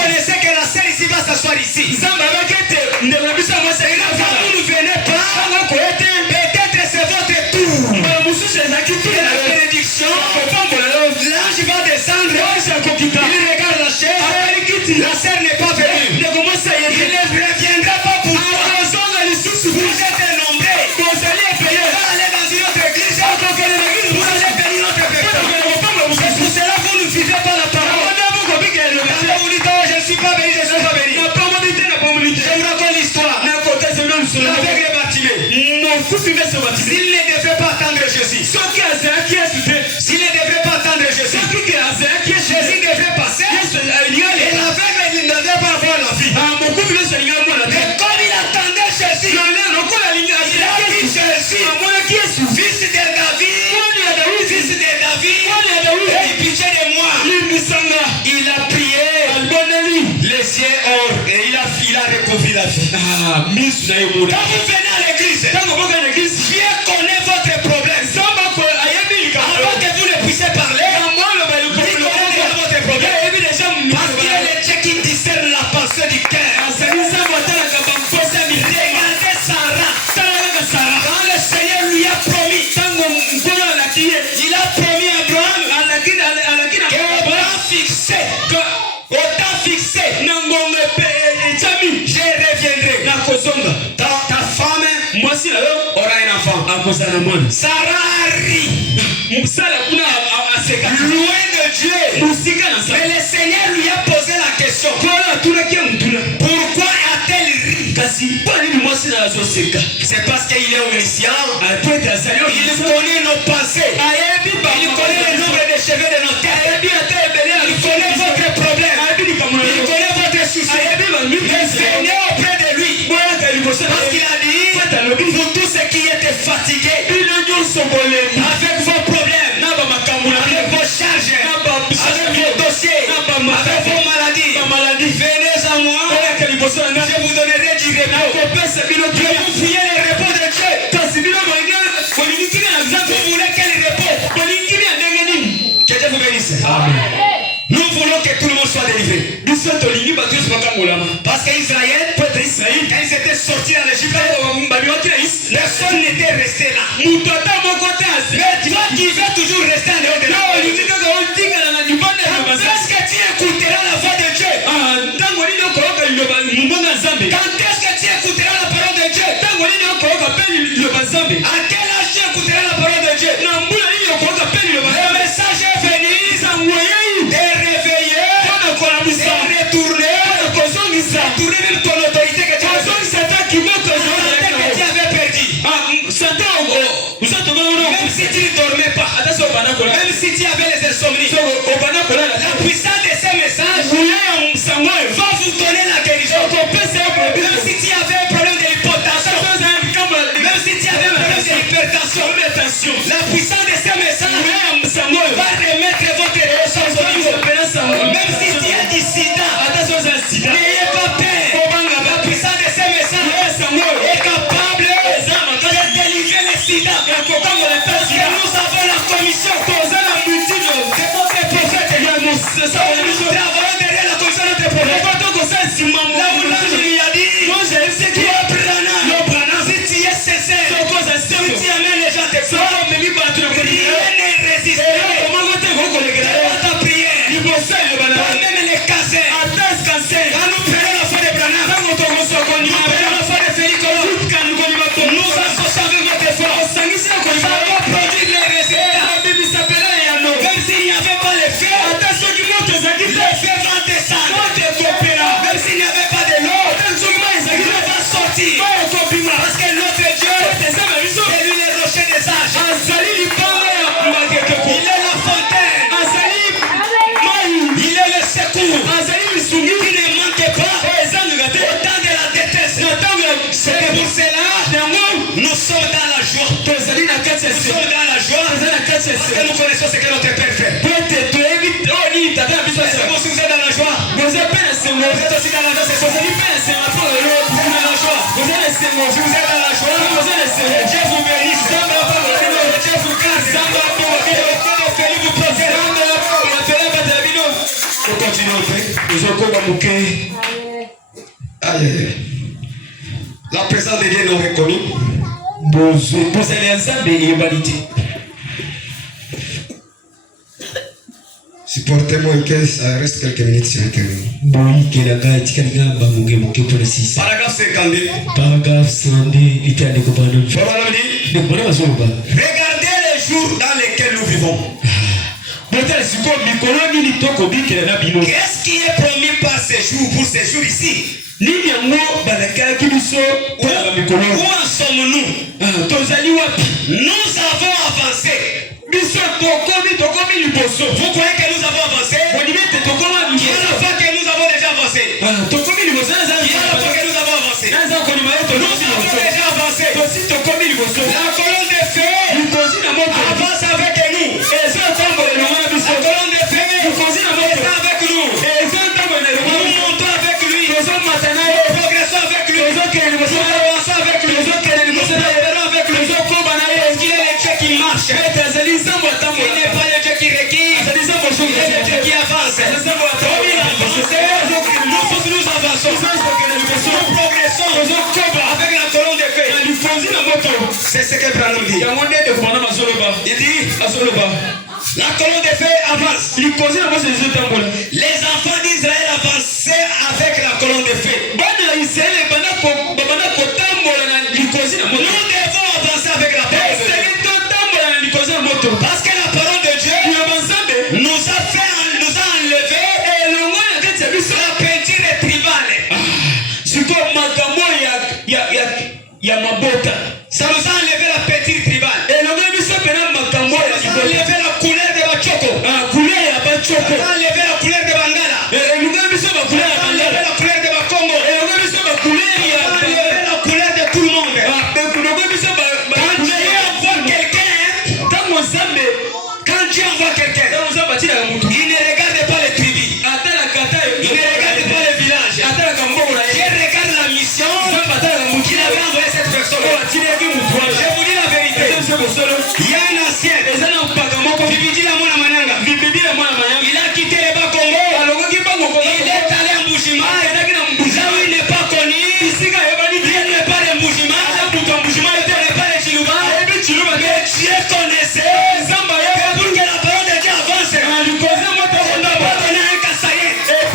connaissais que la sœur ici va s'asseoir ici. Quand vous ne venez pas, peut-être c'est votre tour. Et la bénédiction, l'ange va descendre. s'il ne devait pas attendre Jésus, s'il ne devait pas attendre Jésus, Jésus devait passer et l'aveugle il ne devait pas avoir la vie. Mais comme il attendait Jésus, il a vu Jésus, fils de David, aie pitié de moi. Il a prié, les yeux hors et il a recouvert la vie. Quand vous venez à l'église, Dieu connaît votre problème. Avant que vous ne puissiez parler, Dieu connaît votre problème. Parce qu'il est le Dieu qui discerne la pensée du cœur. Regardez Sarah. Quand le Seigneur lui a promis, il a promis à Abraham que au temps fixé, je reviendrai. Ta femme aura un enfant. Sarah rit. Loin de Dieu. Mais le Seigneur lui a posé la question. Pourquoi a-t-elle ri? C'est parce qu'il est omniscient. Il connaît nos pensées. Il connaît le nombre de cheveux de nos têtes. Il connaît votre problème. Il connaît votre souci. Mais venez auprès de lui. Parce qu'il a dit, vous tous ceux qui êtes fatigués avec vos problèmes, avec vos charges, avec vos dossiers, avec vos maladies, venez à moi. Je vous donnerai du repos. Je vous fuyez le repos de Dieu. Vous voulez quel repos? Que Dieu vous bénisse. Nous voulons que tout le monde soit délivré. Parce qu'Israël, quand ils étaient sortis dans l'Égypte, personne n'était resté là. Mais toi qui veux toujours rester en dehors de là, est-ce que tu écouteras la voix de Dieu? Quand est-ce que tu écouteras la parole de Dieu? À quel âge tu écouteras la parole de Dieu? Le message est venu de réveiller, de retourner même ton autorité que tu avais perdu. Même si tu ne dormais pas, même si tu avais les insomnies, la puissance de ces messages va vous donner la guérison. Même si tu avais un problème de l'hypotension, même si tu avais un problème de l'hypertension, la puissance de ces messages va remettre votre ressource au niveau. Même si tu as du sida, n'ayez pas peur. La puissance de ces messages est capable de délivrer le sida. Parce que nous avons la commission de notre prophète. Nous travaillons derrière la commission de notre prophète. Là où l'ange lui a dit, si tu es sincère, si tu amènes les gens à te croire, rien ne résiste. Ta prière, même les cancers. Quand nous prenons la foi de Branham, nous prenons la foi de Félix Colomb, nous associons avec notre foi. Ça va produire les résultats. Même s'il n'y avait pas les faits, les faits vont descendre. Même s'il n'y avait pas de l'eau, il va sortir. Parce que notre Dieu, c'est lui le rocher des âges. Il est la fontaine. Il est le secours. Il ne manque pas au temps de la détresse. C'est pour cela nous sommes dans la joie. Nous sommes dans la joie parce que nous connaissons ce que notre Père fait. C'est bon si vous êtes dans la joie. Vous êtes aussi dans la joie. Si vous êtes dans la joie, Dieu vous bénisse. Dieu vous garde. Que Dieu vous protège. On continue. Aïe. La présence de Dieu nous reconnaît. Supportez-moi que ça reste quelques minutes sur Internet. Paragraphe 52. Regardez les jours dans lesquels nous vivons. Qu'est-ce qui est promis par ces jours, pour ces jours ici? Où en sommes-nous? Nous avons avancé. Vous croyez que nous avons avancé? Il y a la fois que nous avons déjà avancé. Il y a la fois que nous avons avancé. Nous avons déjà avancé. La colonne de feu avance avec nous. La colonne de feu est avec nous. Nous montons avec lui. Nous progressons avec lui. Nous avançons avec lui. Nous espérons avec lui. Parce qu'il est le Dieu qui marche. Il n'est pas le Dieu qui requiert. Il est le Dieu qui avance. Nous avançons. Nous progressons avec la colonne de feu. C'est ce que Branham dit. Il dit la colonne de feu avance. Les enfants d'Israël avançaient avec la colonne de feu. Nous devons avancer avec la parole de Dieu. Parce que la parole de Dieu nous a enlevé la peinture tribale. Ça nous a enlevé la peinture tribale. Ça nous a enlevé la couleur de Bachoko. Ça nous a enlevé la couleur de Bangala. Ça nous a enlevé la couleur de Bakongo. Ça nous a enlevé la couleur de tout le monde. Quand Dieu envoie quelqu'un, il ne regarde pas les tribus. Il ne regarde pas les villages. Il regarde la mission qu'il avait envoyé cette personne. Je vous dis la vérité. Il y a un ancien. Il a quitté les Bakongo. Il est allé en Mbushima. Là où il n'est pas connu. Il n'est pas de Mbushima. Il n'est pas de Chiluba. Mais Dieu connaissait. Pour que la parole de Dieu avance, on n'a pas donné un Kassaïen. Je vais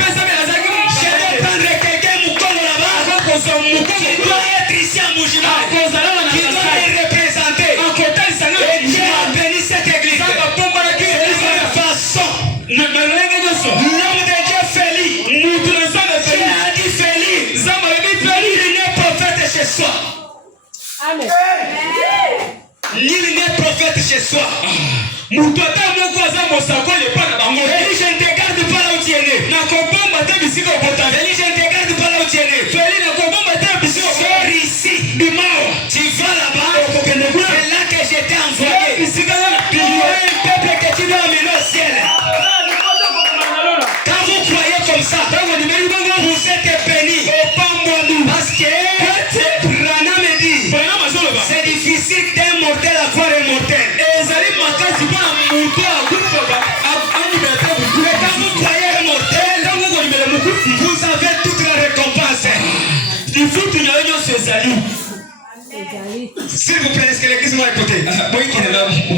prendre quelqu'un Mukongo là-bas. Qui doit être ici à Mbushima. Qui doit le représenter. Et Dieu a béni cette église. De cette façon, l'homme de Dieu Félix. Dieu a dit Félix. Il n'est prophète chez soi. Amen. Nul n'est prophète chez soi. Je ne te garde pas là où tu es né. Je ne te garde pas là où tu es né. Sors ici. Tu vas là-bas. C'est là que je t'ai envoyé. Tu es un peuple que tu dois amener au ciel. Quand vous croyez comme ça, vous êtes bénis. Parce que Branham me dit, c'est difficile d'un mortel à voir un mortel. Mais quand vous croyez un mortel, vous avez toute la récompense. S'il vous plaît, est-ce que l'église m'a écouté? On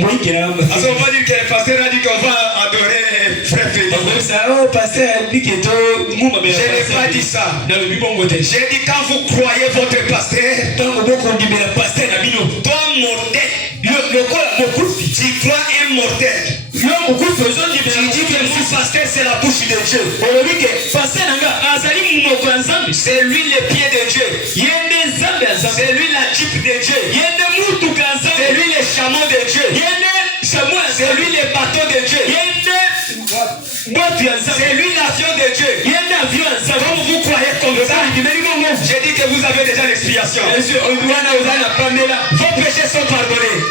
va dire que le pasteur a dit qu'on va adorer frère Félix. Je n'ai pas dit ça. J'ai dit quand vous croyez votre pasteur, toi mortel, tu crois un mortel. Tu dis que mon pasteur c'est la bouche de Dieu. C'est lui le pied de Dieu. C'est lui la jeep de Dieu. C'est lui le chameau de Dieu. C'est lui le bateau de Dieu. C'est lui l'avion de Dieu. Comme vous croyez comme ça, j'ai dit que vous avez déjà l'expiation. Vos péchés sont pardonnés.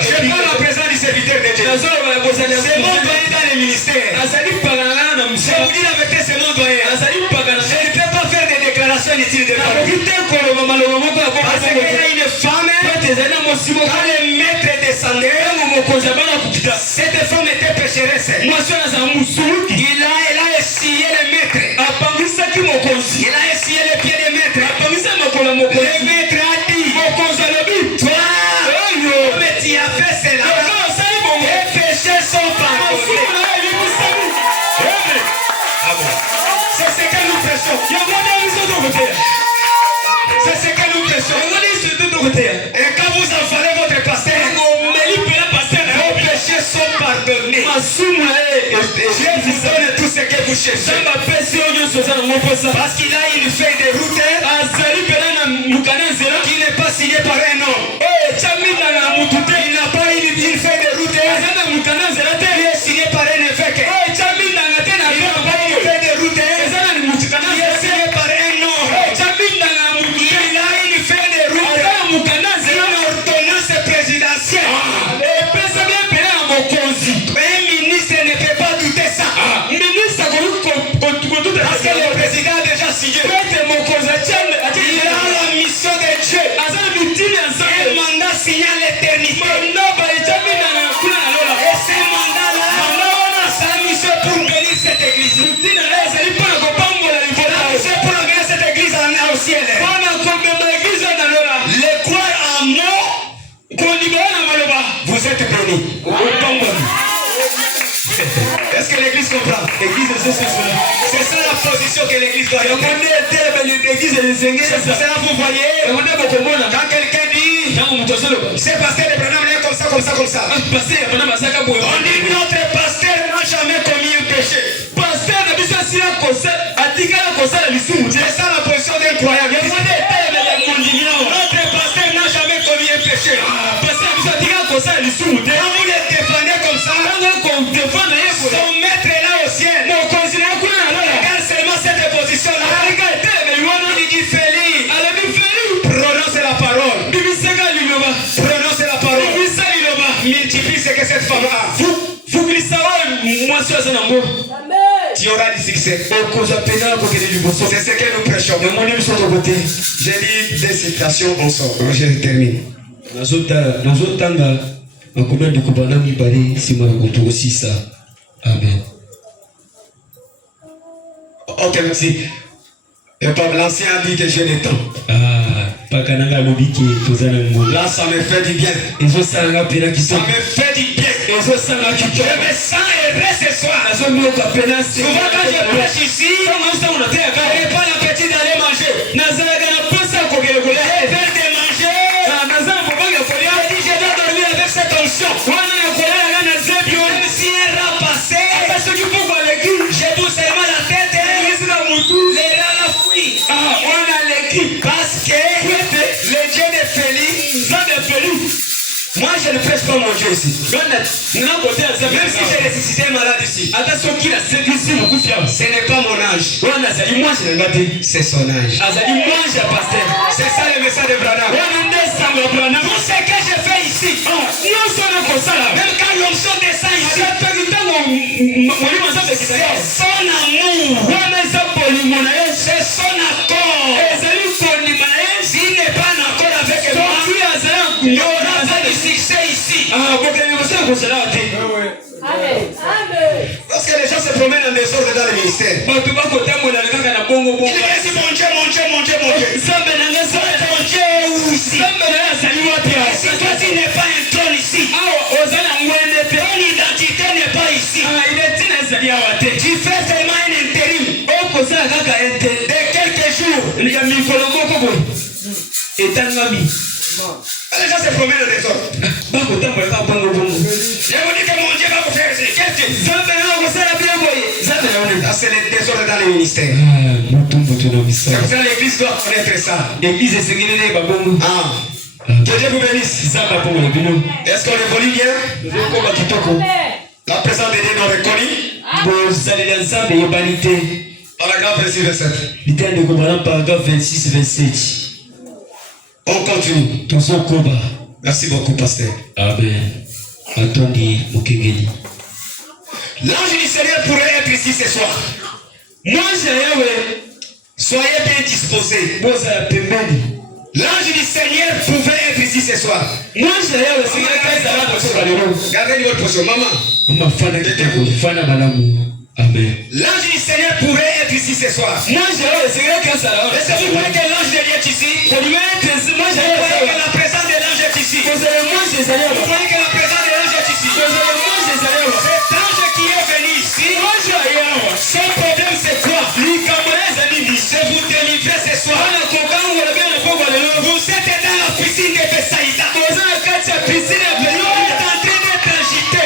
Je parle en présence du serviteur de Dieu. C'est mon doyen dans les ministères. Je vous dis la vérité, c'est mon doyen. Je ne peux pas faire des déclarations inutiles de parole. Parce qu'il y a une femme, quand le maître descendait, cette femme était pécheresse. Elle a essuyé le maître. Il a essuyé le pied du maître. Le maître a dit, toi, mais tu as fait cela. Les péchés sont pardonnés. C'est ce que nous prêchons. C'est ce que nous prêchons. Et quand vous enfalez votre pasteur, vos péchés sont pardonnés. vous donne tout ce que vous cherchez. Parce qu'il a une feuille de route qui n'est pas signée par un homme. Il n'a pas une feuille de route qui est signée par un évêque. Il n'a pas une feuille de route qui est signée par un homme. Il a une feuille de route, une ordonnance présidentielle. Un ministre ne peut pas douter ça. Parce que le président a déjà signé. Il a la mission de Dieu. Un mandat signé à l'éternité. Et ce mandat-là, sa mission pour bénir cette église. La mission pour bénir cette église au ciel. Les croire en mort, vous êtes bénis. Est-ce que l'église comprend? C'est ça la position que l'église doit avoir. C'est là vous voyez. Quand quelqu'un dit c'est pasteur de Branham est comme ça. On dit notre pasteur n'a jamais commis un péché. C'est ça la position d'un croyant. Notre pasteur n'a jamais commis un péché. Quand vous le défendez comme ça, son maître est là au ciel. Regarde seulement cette position-là. Il dit Félix, prononce la parole. Prononce la parole. Multiplie ce que cette femme a. Tu auras du succès. C'est ce que nous prêchons. J'ai dit des citations ensemble. Je termine. Amen. Ok, merci. Et comme l'ancien a dit que j'ai le temps. Là, ça me fait du bien. Ça me fait du bien. Je me sens heureux ce soir. Souvent quand je prêche ici, je n'ai pas l'appétit d'aller manger. Faire de manger. Je dis je dois dormir avec cette onction. Même si un rat passait, je pousse seulement la tête. Les rats la fuient. Parce que le Dieu de Félix, moi je ne prêche pas mon Dieu ici. Même si j'ai ressuscité un malade ici, ce n'est pas mon âge, c'est son âge. C'est ça le message de Branham. Tout ce que je fais ici, même quand l'onction descend ici, c'est son amour, c'est son accord. S'il n'est pas en accord avec moi, il y aura pas de succès ici. Parce que les gens se promènent en désordre dans le ministère. Il dit mon Dieu. Mon Dieu est où ici? Si toi tu n'es pas un trône ici, ton identité n'est pas ici. Tu fais seulement un intérim de quelques jours. Les gens se promènent en désordre. Je vous dis que mon Dieu va vous faire ici. C'est le désordre dans le ministère. C'est pour ça que l'église doit connaître ça. Que Dieu vous bénisse. Est-ce qu'on évolue bien? La présence de Dieu nous reconnaît. Paragraphe 26-27. On continue. Merci beaucoup, pasteur. Amen. L'ange du Seigneur pourrait être ici ce soir. Soyez bien disposés. L'ange du Seigneur pouvait être ici ce soir. Gardez votre position, maman. Amen. L'ange du Seigneur pourrait être ici ce soir. Est-ce que vous croyez que l'ange de Dieu est ici? Vous croyez que la présence de l'ange est ici? Vous croyez que la présence de l'ange est ici? Cet ange qui est venu ici, son problème c'est quoi? C'est vous délivrer ce soir. Vous êtes dans la piscine de Bethsaïda. Vous êtes en train d'être agité.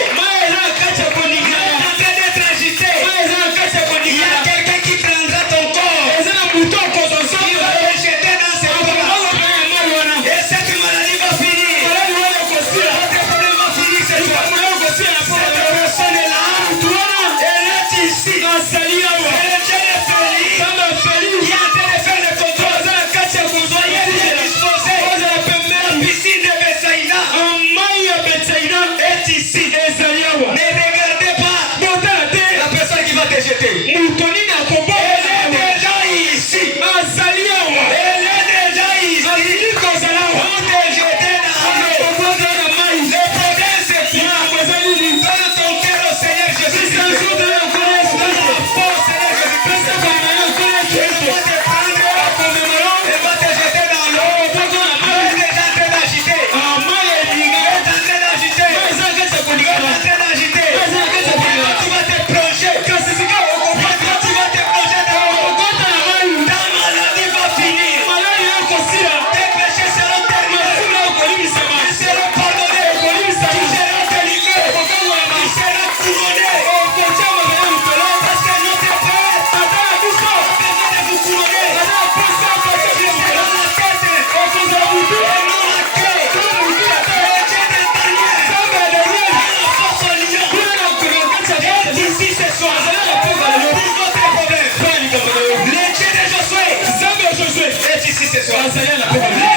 soir. Le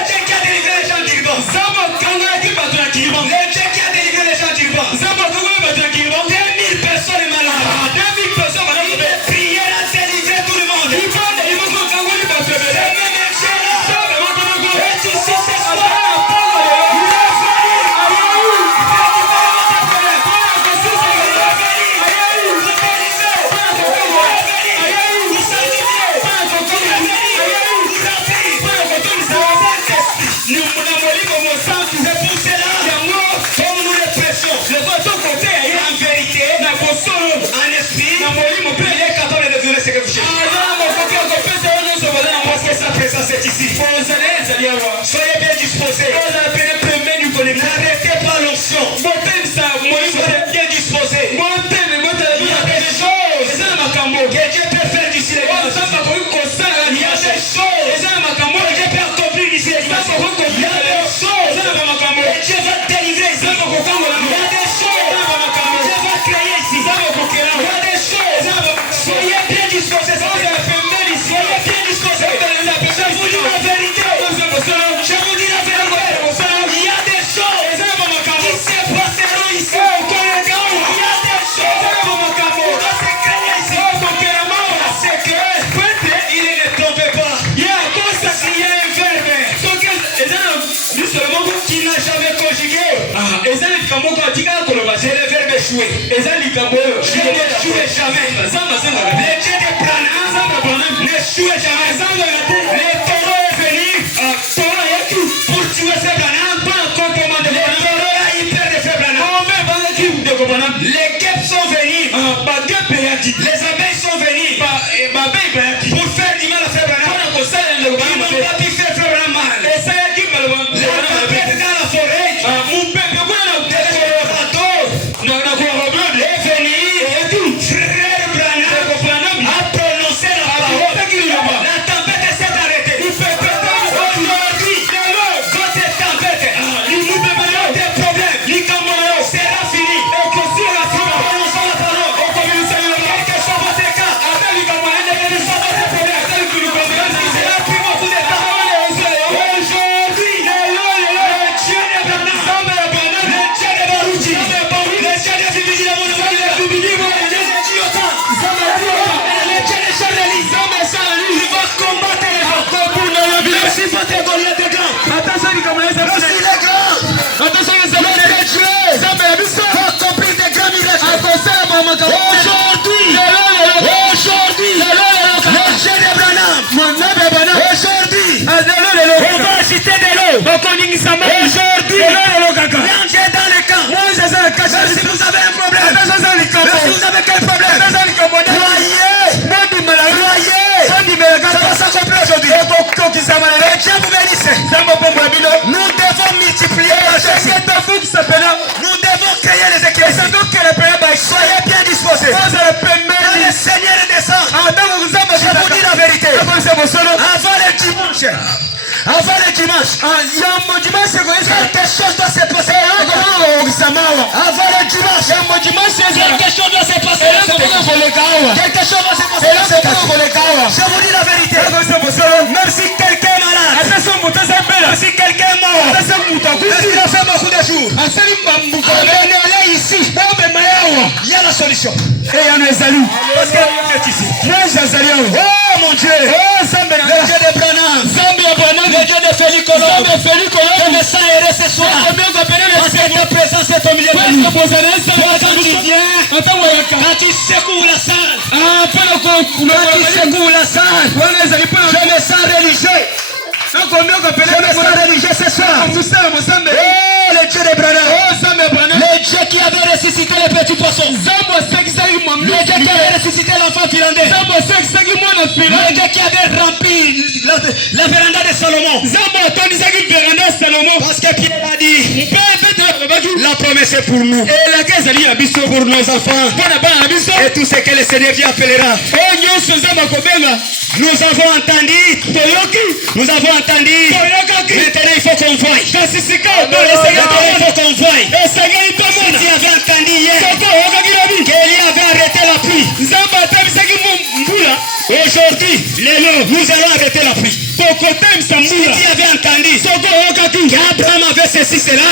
Dieu qui a délivré les gens d'Irban. Le Dieu qui a délivré les gens d'Irban. 2000 personnes malades. 2000 personnes malades. Il est prié à délivrer tout le monde. Et tu sais ce soir. Soyez bien disposés. N'arrêtez pas l'onction. Soyez bien disposés. Il y a des choses que Dieu peut faire d'ici les gars. Il y a des choses que Dieu peut accomplir d'ici les gars. Il y a des choses que Dieu va délivrer ici. Il y a des choses que Dieu va créer ici. Il y a des choses. Soyez bien disposés. Soyez bien disposés. Je vous dis la vérité. Je vous dis la vérité. Il y a des choses qui se passeront ici. Il y a des choses qui vont se créer ici. Parce que il ne trompait pas. Il y a un verbe qui n'a jamais conjugué. C'est le verbe échouer. Je n'échouais jamais. Le Dieu de Branham n'échouait jamais. Le taureau est venu pour tuer ces Branham. Le taureau a eu peur de ces Branham. Les guêpes sont venus. Les abeilles sont venus pour faire du mal à ces Branham. Ils n'ont pas pu faire Branham mal. La tempête dans la forêt. Frère Branham a prononcé la parole. La tempête s'est arrêtée. Aujourd'hui, votre tempête, des problèmes, sera fini. Prononçons la parole. Quelque chose va se casser. Aujourd'hui, le Dieu de Branham, le Dieu de Baruchi, le Dieu de Zibidi, le Dieu de Charlie, il va combattre les gens. Merci pour tes Goliath de gants. Merci les grands. Le Dieu va accomplir des grands miracles. Aujourd'hui, le Dieu de Branham. Aujourd'hui, on va citer de l'eau. Aujourd'hui, l'ange est dans le camp. Si vous avez un problème, si vous avez quel problème, croyez, ça va s'accomplir aujourd'hui. Dieu vous bénisse. Nous devons multiplier la chose. Nous devons créer les équipes. Soyez bien disposés. Quand le Seigneur descend, je vous dis la vérité. Avant le dimanche, quelque chose doit se passer. Avant le dimanche, quelque chose doit se passer. Quelque chose doit se passer. Je vous dis la vérité. Même si quelqu'un est malade, même si quelqu'un est mort, même s'il a fait beaucoup de jours, amenez-le ici. Il y a la solution. Parce que est ici. Oh mon Dieu. Le Dieu de Branham. Le Dieu de Félix Colombe. Que le sang erre ce soir. Parce que ta présence est au milieu de nous. Quand tu viens, quand tu secoues la salle, je me sens religieux. Je me sens religieux ce soir. Oh le Dieu de Branham. Le Dieu qui avait ressuscité les petits poissons. Le Dieu qui avait ressuscité l'enfant finlandais. Le Dieu qui avait rempli la véranda de Salomon. Parce que Pierre a dit, la promesse est pour nous. Pour nos enfants. Et tout ce que le Seigneur Dieu appellera. Nous avons entendu. Nous avons entendu. Maintenant il faut qu'on voie. Maintenant il faut qu'on voie. Si tu avais entendu hier qu'Élie avait arrêté la pluie. Aujourd'hui, nous allons arrêter la pluie. Si tu avais entendu qu'Abraham avait ceci, cela,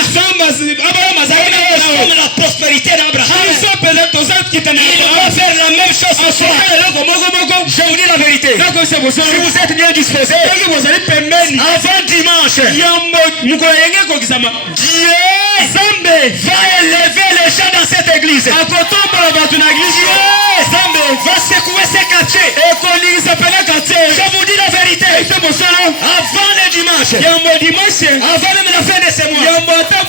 comme la prospérité d'Abraham, il va faire la même chose ce soir. Je vous dis la vérité. Si vous êtes bien disposés, avant dimanche, Dieu va élever les gens dans cette église. Dieu va secouer ces quartiers. Je vous dis la vérité. Avant le dimanche, avant même la fin de ce mois,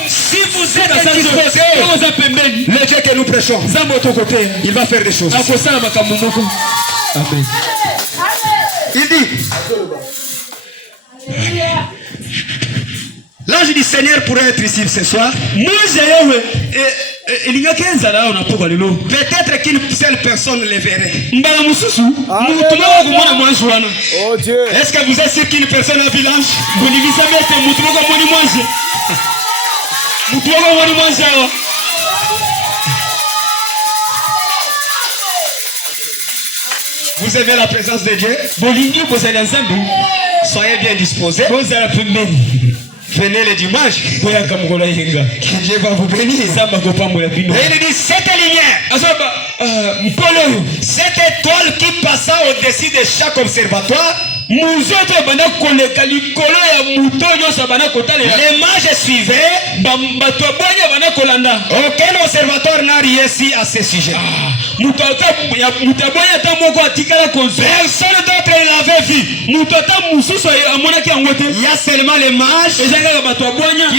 si vous êtes disposés, le Dieu que nous prêchons, il va faire des choses. Amen. Il dit, l'ange du Seigneur pourrait être ici ce soir. Peut-être qu'une seule personne le verrait. Oh Dieu. Est-ce que vous êtes sûr qu'une personne a vu l'ange? Vous aimez la présence de Dieu? Soyez bien disposés. Venez le dimanche. Que Dieu va vous bénir. Et il dit cette lumière, cette étoile qui passa au-dessus de chaque observatoire, les mages suivaient. Aucun observatoire n'a réussi à ce sujet. Personne d'autre l'avait vu. Il y a seulement les mages qui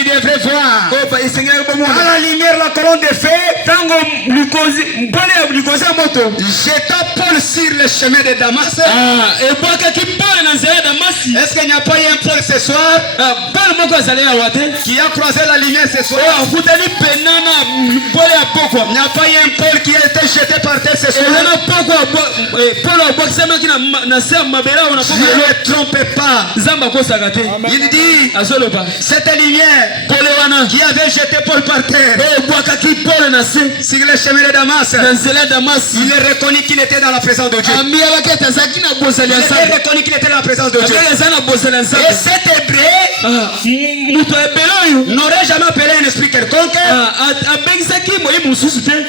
devraient voir. À la lumière, la colonne de feu jeta Paul sur le chemin de Damas. Est-ce qu'il n'y a pas eu un Paul ce soir qui a croisé la lumière ce soir? Il n'y a pas eu un Paul qui a été jeté par terre ce soir? Ne le trompez pas. Il dit cette lumière qui avait jeté Paul par terre sur le chemin de Damas, il est reconnu qu'il était dans la présence de Dieu. Il est reconnu qu'il était dans la présence de Dieu. Et cet hébreu n'aurait jamais appelé un esprit quelconque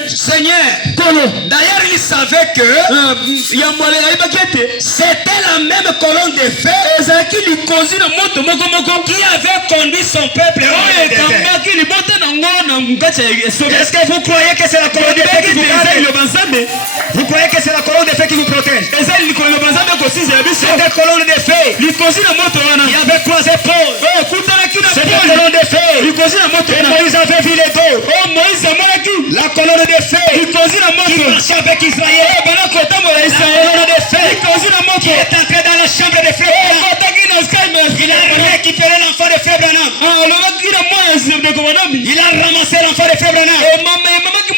Seigneur. D'ailleurs, il savait que c'était la même colonne de feu qui avait conduit son peuple. Est-ce que vous croyez que c'est la colonne de feu qui vous garde? Vous croyez que c'est la colonne de feu qui vous protège? Cette colonne de feu qui avait croisé Paul. Cette colonne de feu. Et Moïse avait vu les dos. La colonne de feu qui marchait avec Israël. La colonne de feu qui est entré dans la chambre de frère Branham. Il a récupéré l'enfant de frère Branham. Il a ramassé l'enfant de frère Branham. Pendant que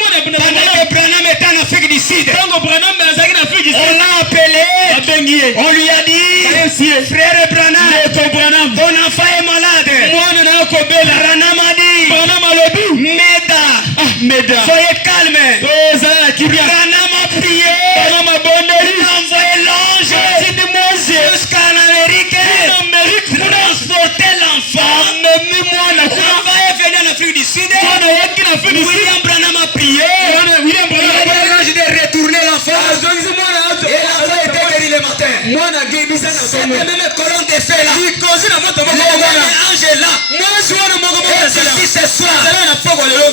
Branham était en Afrique du Sud, on l'a appelé. On lui a dit, frère Branham, ton enfant est malade. Branham a dit, Meda, soyez calme. Branham a prié. Il a envoyé l'ange jusqu'en Amérique pour transporter l'enfant. L'enfant est venu en Afrique du Sud. William Branham a prié. Il a l'ange de retourner l'enfant. Et l'enfant était guéri le matin. Cette même colonne de feu là, le même ange est là. Et ceci ce soir,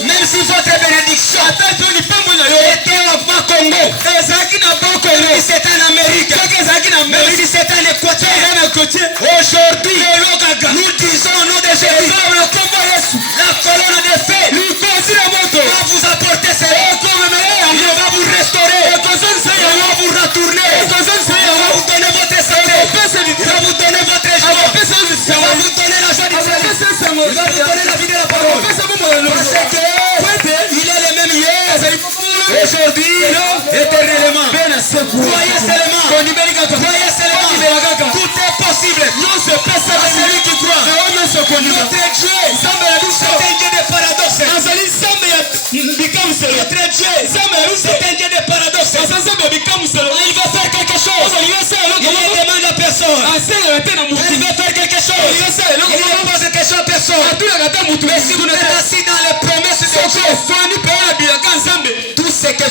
même si votre bénédiction était au Congo, même si c'est en Amérique, même si c'est en Équateur, aujourd'hui, nous disons au nom de Jésus, la colonne de feu va vous apporter cela. Il va vous restaurer. Il va vous retourner. Il va vous donner votre santé. Il va vous donner votre joie. Il va vous donner la joie du Seigneur. Il va vous donner la vie de la parole. Parce qu'il est le même hier, aujourd'hui, éternellement. Croyez seulement. Tout est possible. À celui qui croit. Notre Dieu, c'est un Dieu de paradoxe. Notre Dieu, c'est un Dieu de paradoxe. Il va faire quelque chose. Il ne demande à personne. Il va faire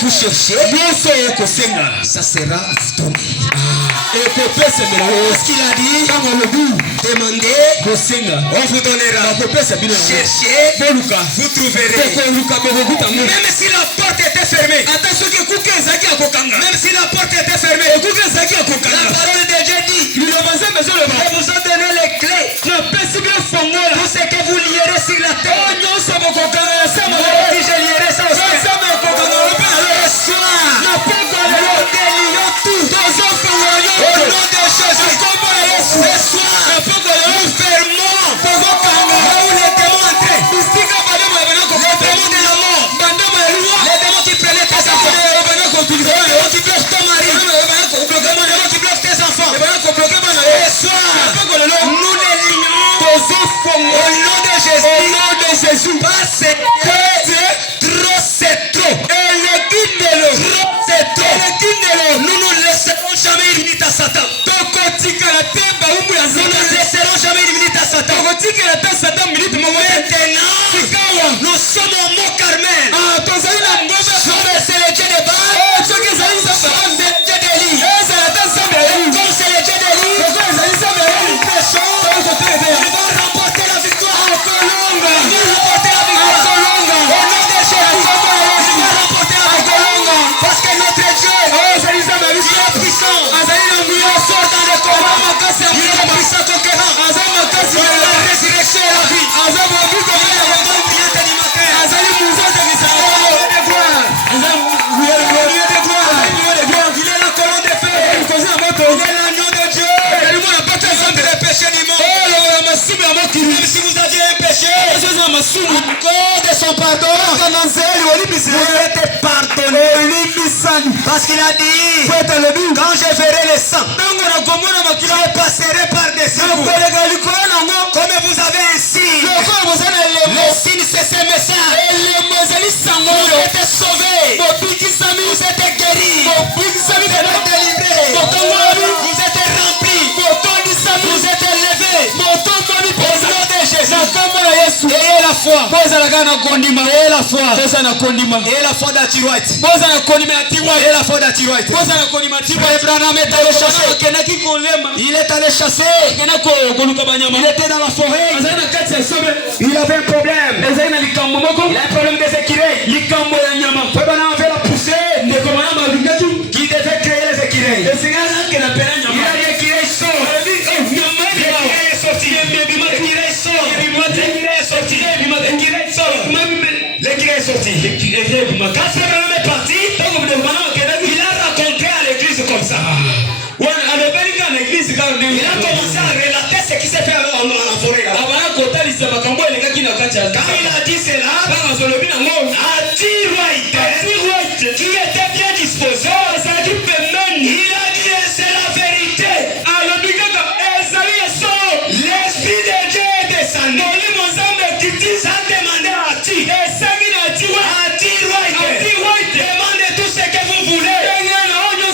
vous cherchez, ça sera donné. Ce qu'il a dit, demandez, on vous donnera. Cherchez, vous trouverez. Même si la porte était fermée, même si la porte était fermée, la parole de Dieu dit, je vous ai donné les clés. Tout ce que vous lierez sur la terre, si je lierai ça au ciel. Ce soir, délions tout. Au nom de Jésus, ce soir, nous fermons là où les démons entraient. Les démons de la mort, les démons qui prenaient tes enfants, les démons qui bloquent ton mari, les démons qui bloquent tes enfants. Ce soir, nous les lions au nom de Jésus. Parce que trop c'est trop. Et le guide de l'eau, trop c'est trop. Nous ne laisserons jamais une minute à Satan. Nous ne laisserons jamais une minute à Satan. Maintenant, nous sommes au mont Carmel. C'est le Dieu de Baal. C'est le Dieu d'Élie. Comme c'est le Dieu d'Élie, nous prêchons. Nous allons remporter la victoire. Nous allons remporter la victoire. Au nom de Jésus, nous allons remporter la victoire. Parce que notre Dieu, il est puissant. Il sort dans le combat. Il est puissant conquérant. Il est la résurrection et la vie. Il est la bonne brillante du matin. Il est la colonne de feu. Il est l'agneau de Dieu. Il est le péché du monde. Même si vous aviez un péché, encore de son pardon, vous êtes pardonné. Parce qu'il a dit, quand je verrai le sang, je passerai par-dessus vous. Comme vous avez un signe, le signe c'est ce message. Vous êtes sauvés, vous êtes guéris, vous êtes délivrés, vous êtes remplis, vous êtes élevés. Au nom de Jésus. Et la foi. Et la foi. Et la foi d'Atiroite. Et la foi d'Atiroite. Abraham est allé chasser. Il est allé chasser. Il était dans la forêt. Il avait un problème. Il a un problème des écureuils. Abraham avait la poussée qui devait créer les écureuils. Il a dit écureuil sort. L'écureuil est sorti. Quand Abraham est parti, il a raconté à l'église comme ça. Il a commencé à relater ce qui s'est fait en la forêt. Quand il a dit cela, Atiroite, qui était bien disposé, il a dit c'est la vérité. L'Esprit de Dieu est descendu. Ça demandé à Atiroite, demandez tout ce que vous voulez.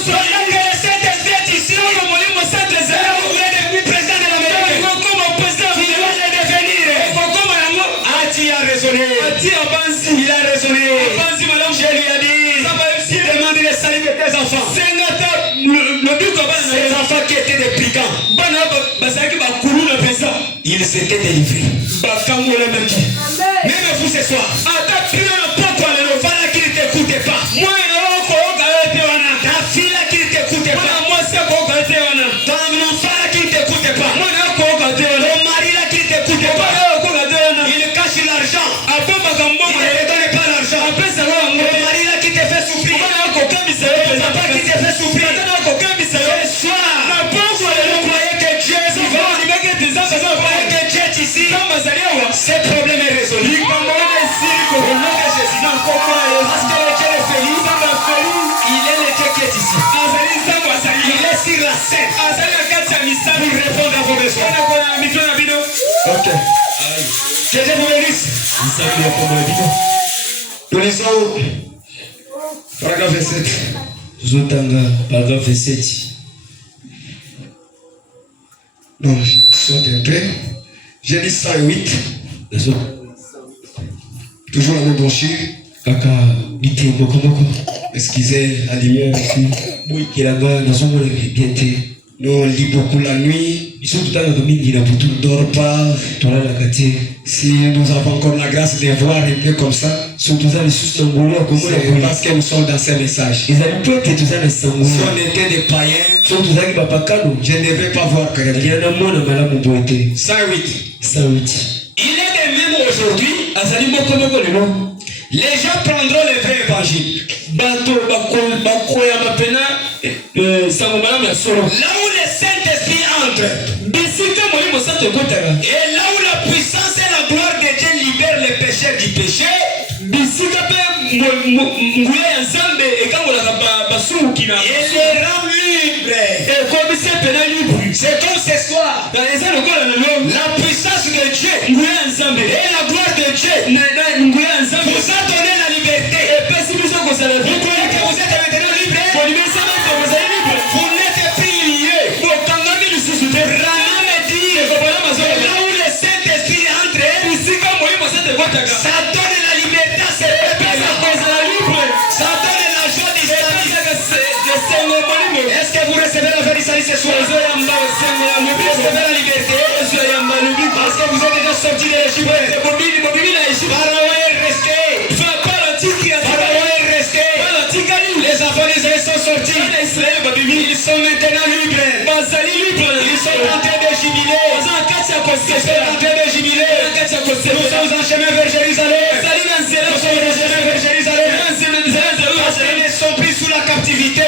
Pendant que le Saint-Esprit est ici, vous voulez devenir président de l'Amérique. Vous devez devenir. Ati a raisonné. Il a raisonné. Je lui ai dit, demande le salut de tes enfants. Ces enfants qui étaient des brigands, ils étaient délivrés. Même vous ce soir, voilà qui ne t'écoutait pas. Ta fille là qui ne t'écoutait pas. Ton enfant là qui ne t'écoutait pas. Ton mari là qui ne t'écoutait pas. Il cache l'argent. Il ne te donne pas l'argent. Ton mari là qui te fait souffrir. Ton papa qui te fait souffrir. Ce soir, vous croyez que Dieu est vivant. Vous croyez que Dieu est ici. Ce problème est résolu. Au nom de Jésus. Parce que le Dieu est félix. Il est le Dieu qui est ici. Il est sur la scène. Pour répondre à vos besoins. Ok. Que Dieu vous bénisse. Nous lisons paragraphe 7. Paragraphe 7. Non, je saute un peu. J'ai dit 108. Toujours la même brochure. Excusez la lumière aussi. Moi qui là bas dans son monde bien té. Nous on lit beaucoup la nuit. Ils sont tout à l'heure mingi na butu. On dort pas. Tola la kati. Si nous avons encore la grâce de voir un peu comme ça, surtout ça les sous ngolo comme c'est parce que nous sommes dans ces messages. Ils allaient peut-être tout ça les sango. Si on était des païens, surtout ça qui va pas cadeau. Je ne devais pas voir que il y en a moins dans malamu boité. 108. 108. Il est de même aujourd'hui. Azali moko moko le nom. Les gens prendront le vrai évangile. Bato bakoya mapena sango malamu ya solo. Là où le Saint-Esprit entre. Bisika molimo sa te kotaka. Et là où la puissance et la gloire de Dieu libèrent les pécheurs du péché. Bisika pe nguya ya Nzambe ekangolaka basuki na. Et les rend libres. Et comme c'est pena libre. C'est comme ce soir. La puissance de Dieu et la gloire de Dieu vous a donné la liberté. Vous croyez que vous êtes maintenant libre? Vous n'êtes plus lié. Rana me dit là où le Saint-Esprit entre, ça donne la liberté à ces personnes. Ça donne la joie du salut. Est-ce que vous recevez la vérité ce soir? Vous recevez la liberté? Parce que vous êtes déjà sorti de l'Égypte. Pharaon est resté. Les enfants d'Israël sont sortis. Ils sont maintenant libres. Ils sont en train de jubiler. Nous sommes en chemin vers Jérusalem. Parce qu'ils ne sont plus sous la captivité. Le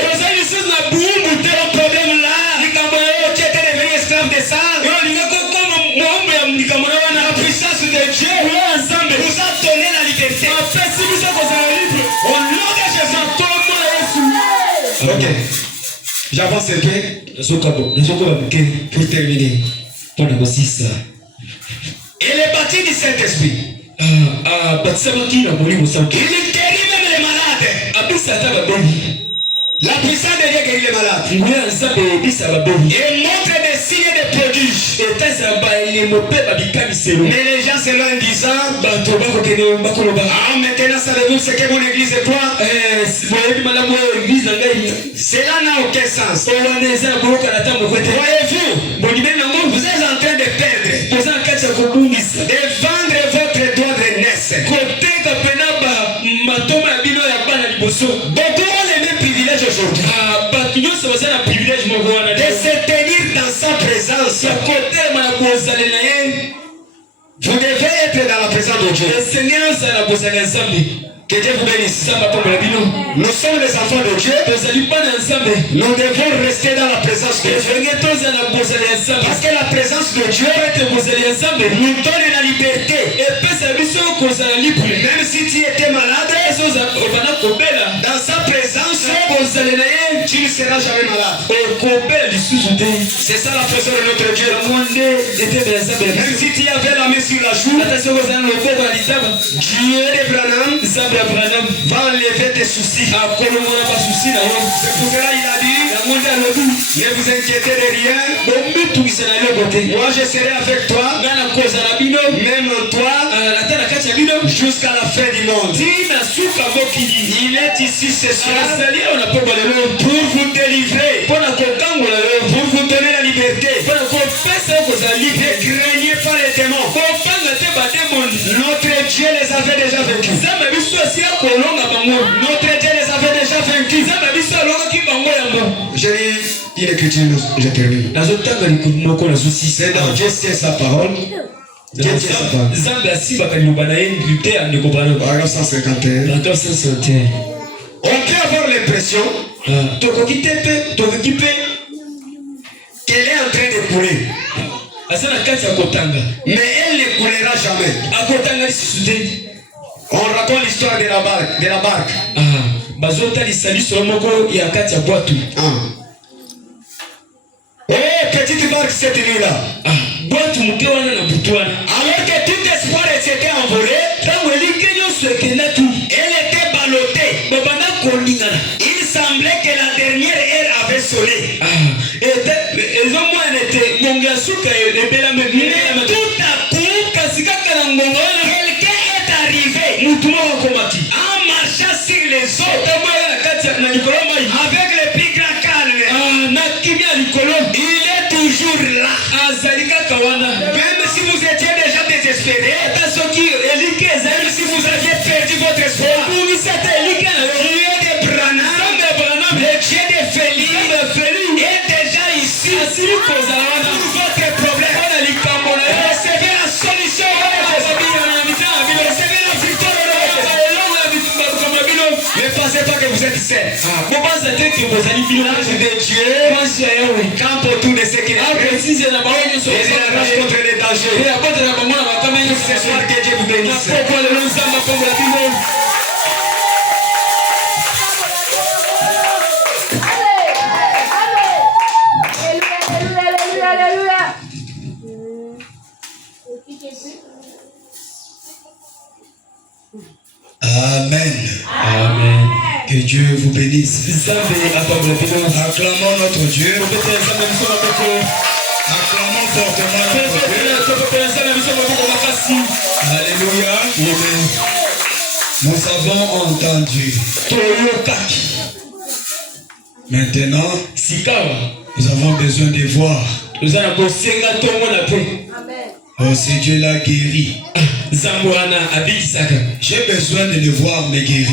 problème là, tu étais devenu esclave de ça. La puissance de Dieu vous a donné la liberté. Au nom de Jésus. Ok. J'avance un peu. Pour terminer. Et les bâtis du Saint-Esprit. Il guérit même les malades. La puissance de Dieu guérit les malades. Et montre des signes de prodiges. Mais les gens se l'ont disant. Maintenant savez-vous ce que mon église est quoi? Cela n'a aucun sens. Voyez-vous, vous êtes en train de perdre. De vendre votre droit de naissance. Beaucoup ont les mêmes privilèges aujourd'hui. De se tenir dans sa présence. Vous devez être dans la présence de Dieu. Que Dieu vous bénisse. Nous sommes les enfants de Dieu. Nous devons rester dans la présence de Dieu. Parce que la présence de Dieu nous donne la liberté. Même si tu étais malade, dans sa présence, tu ne seras jamais malade. C'est ça la présence de notre Dieu. Même si tu avais la main sur la joue, Dieu de Branham va enlever tes soucis. C'est pour cela il a dit, ne vous inquiétez de rien. Moi je serai avec toi, même en toi, jusqu'à la fin du monde. Il est ici ce soir pour vous délivrer, pour vous donner la liberté. Ne craignez pas les démons. Notre Dieu les avait déjà vaincus. Notre Dieu les avait déjà vaincus. J'ai lu une écriture, je termine. C'est dans Dieu c'est sa parole. Paragraphe 151. On peut avoir l'impression qu'elle est en train de couler. Mais elle ne coulera jamais. On raconte l'histoire de la barque. Oh, petite barque cette nuit-là. Alors que tout espoir s'était envolé, elle était ballottée. Il semblait que la dernière heure avait sonné. Mais tout à coup, quelqu'un est arrivé en marchant sur les eaux. avec le plus grand calme, il est toujours là. Même si vous étiez déjà désespéré, même si vous aviez perdu votre espoir, Dieu de Branham, le Dieu de Félix est déjà ici pour votre problème. Recevez la solution. Recevez la victoire. Ne pensez pas que vous êtes seul. L'ange de Dieu campe autour de ceux qui l'apprennent. Il arrache contre les dangers. Ce soir, que Dieu vous bénisse. Amen. Amen. Que Dieu vous bénisse. Acclamons notre Dieu. Acclamons fortement notre Dieu. Alléluia. Nous avons entendu. Maintenant, nous avons besoin de voir. Oh, c'est Dieu l'a guéri. J'ai besoin de le voir me guérir.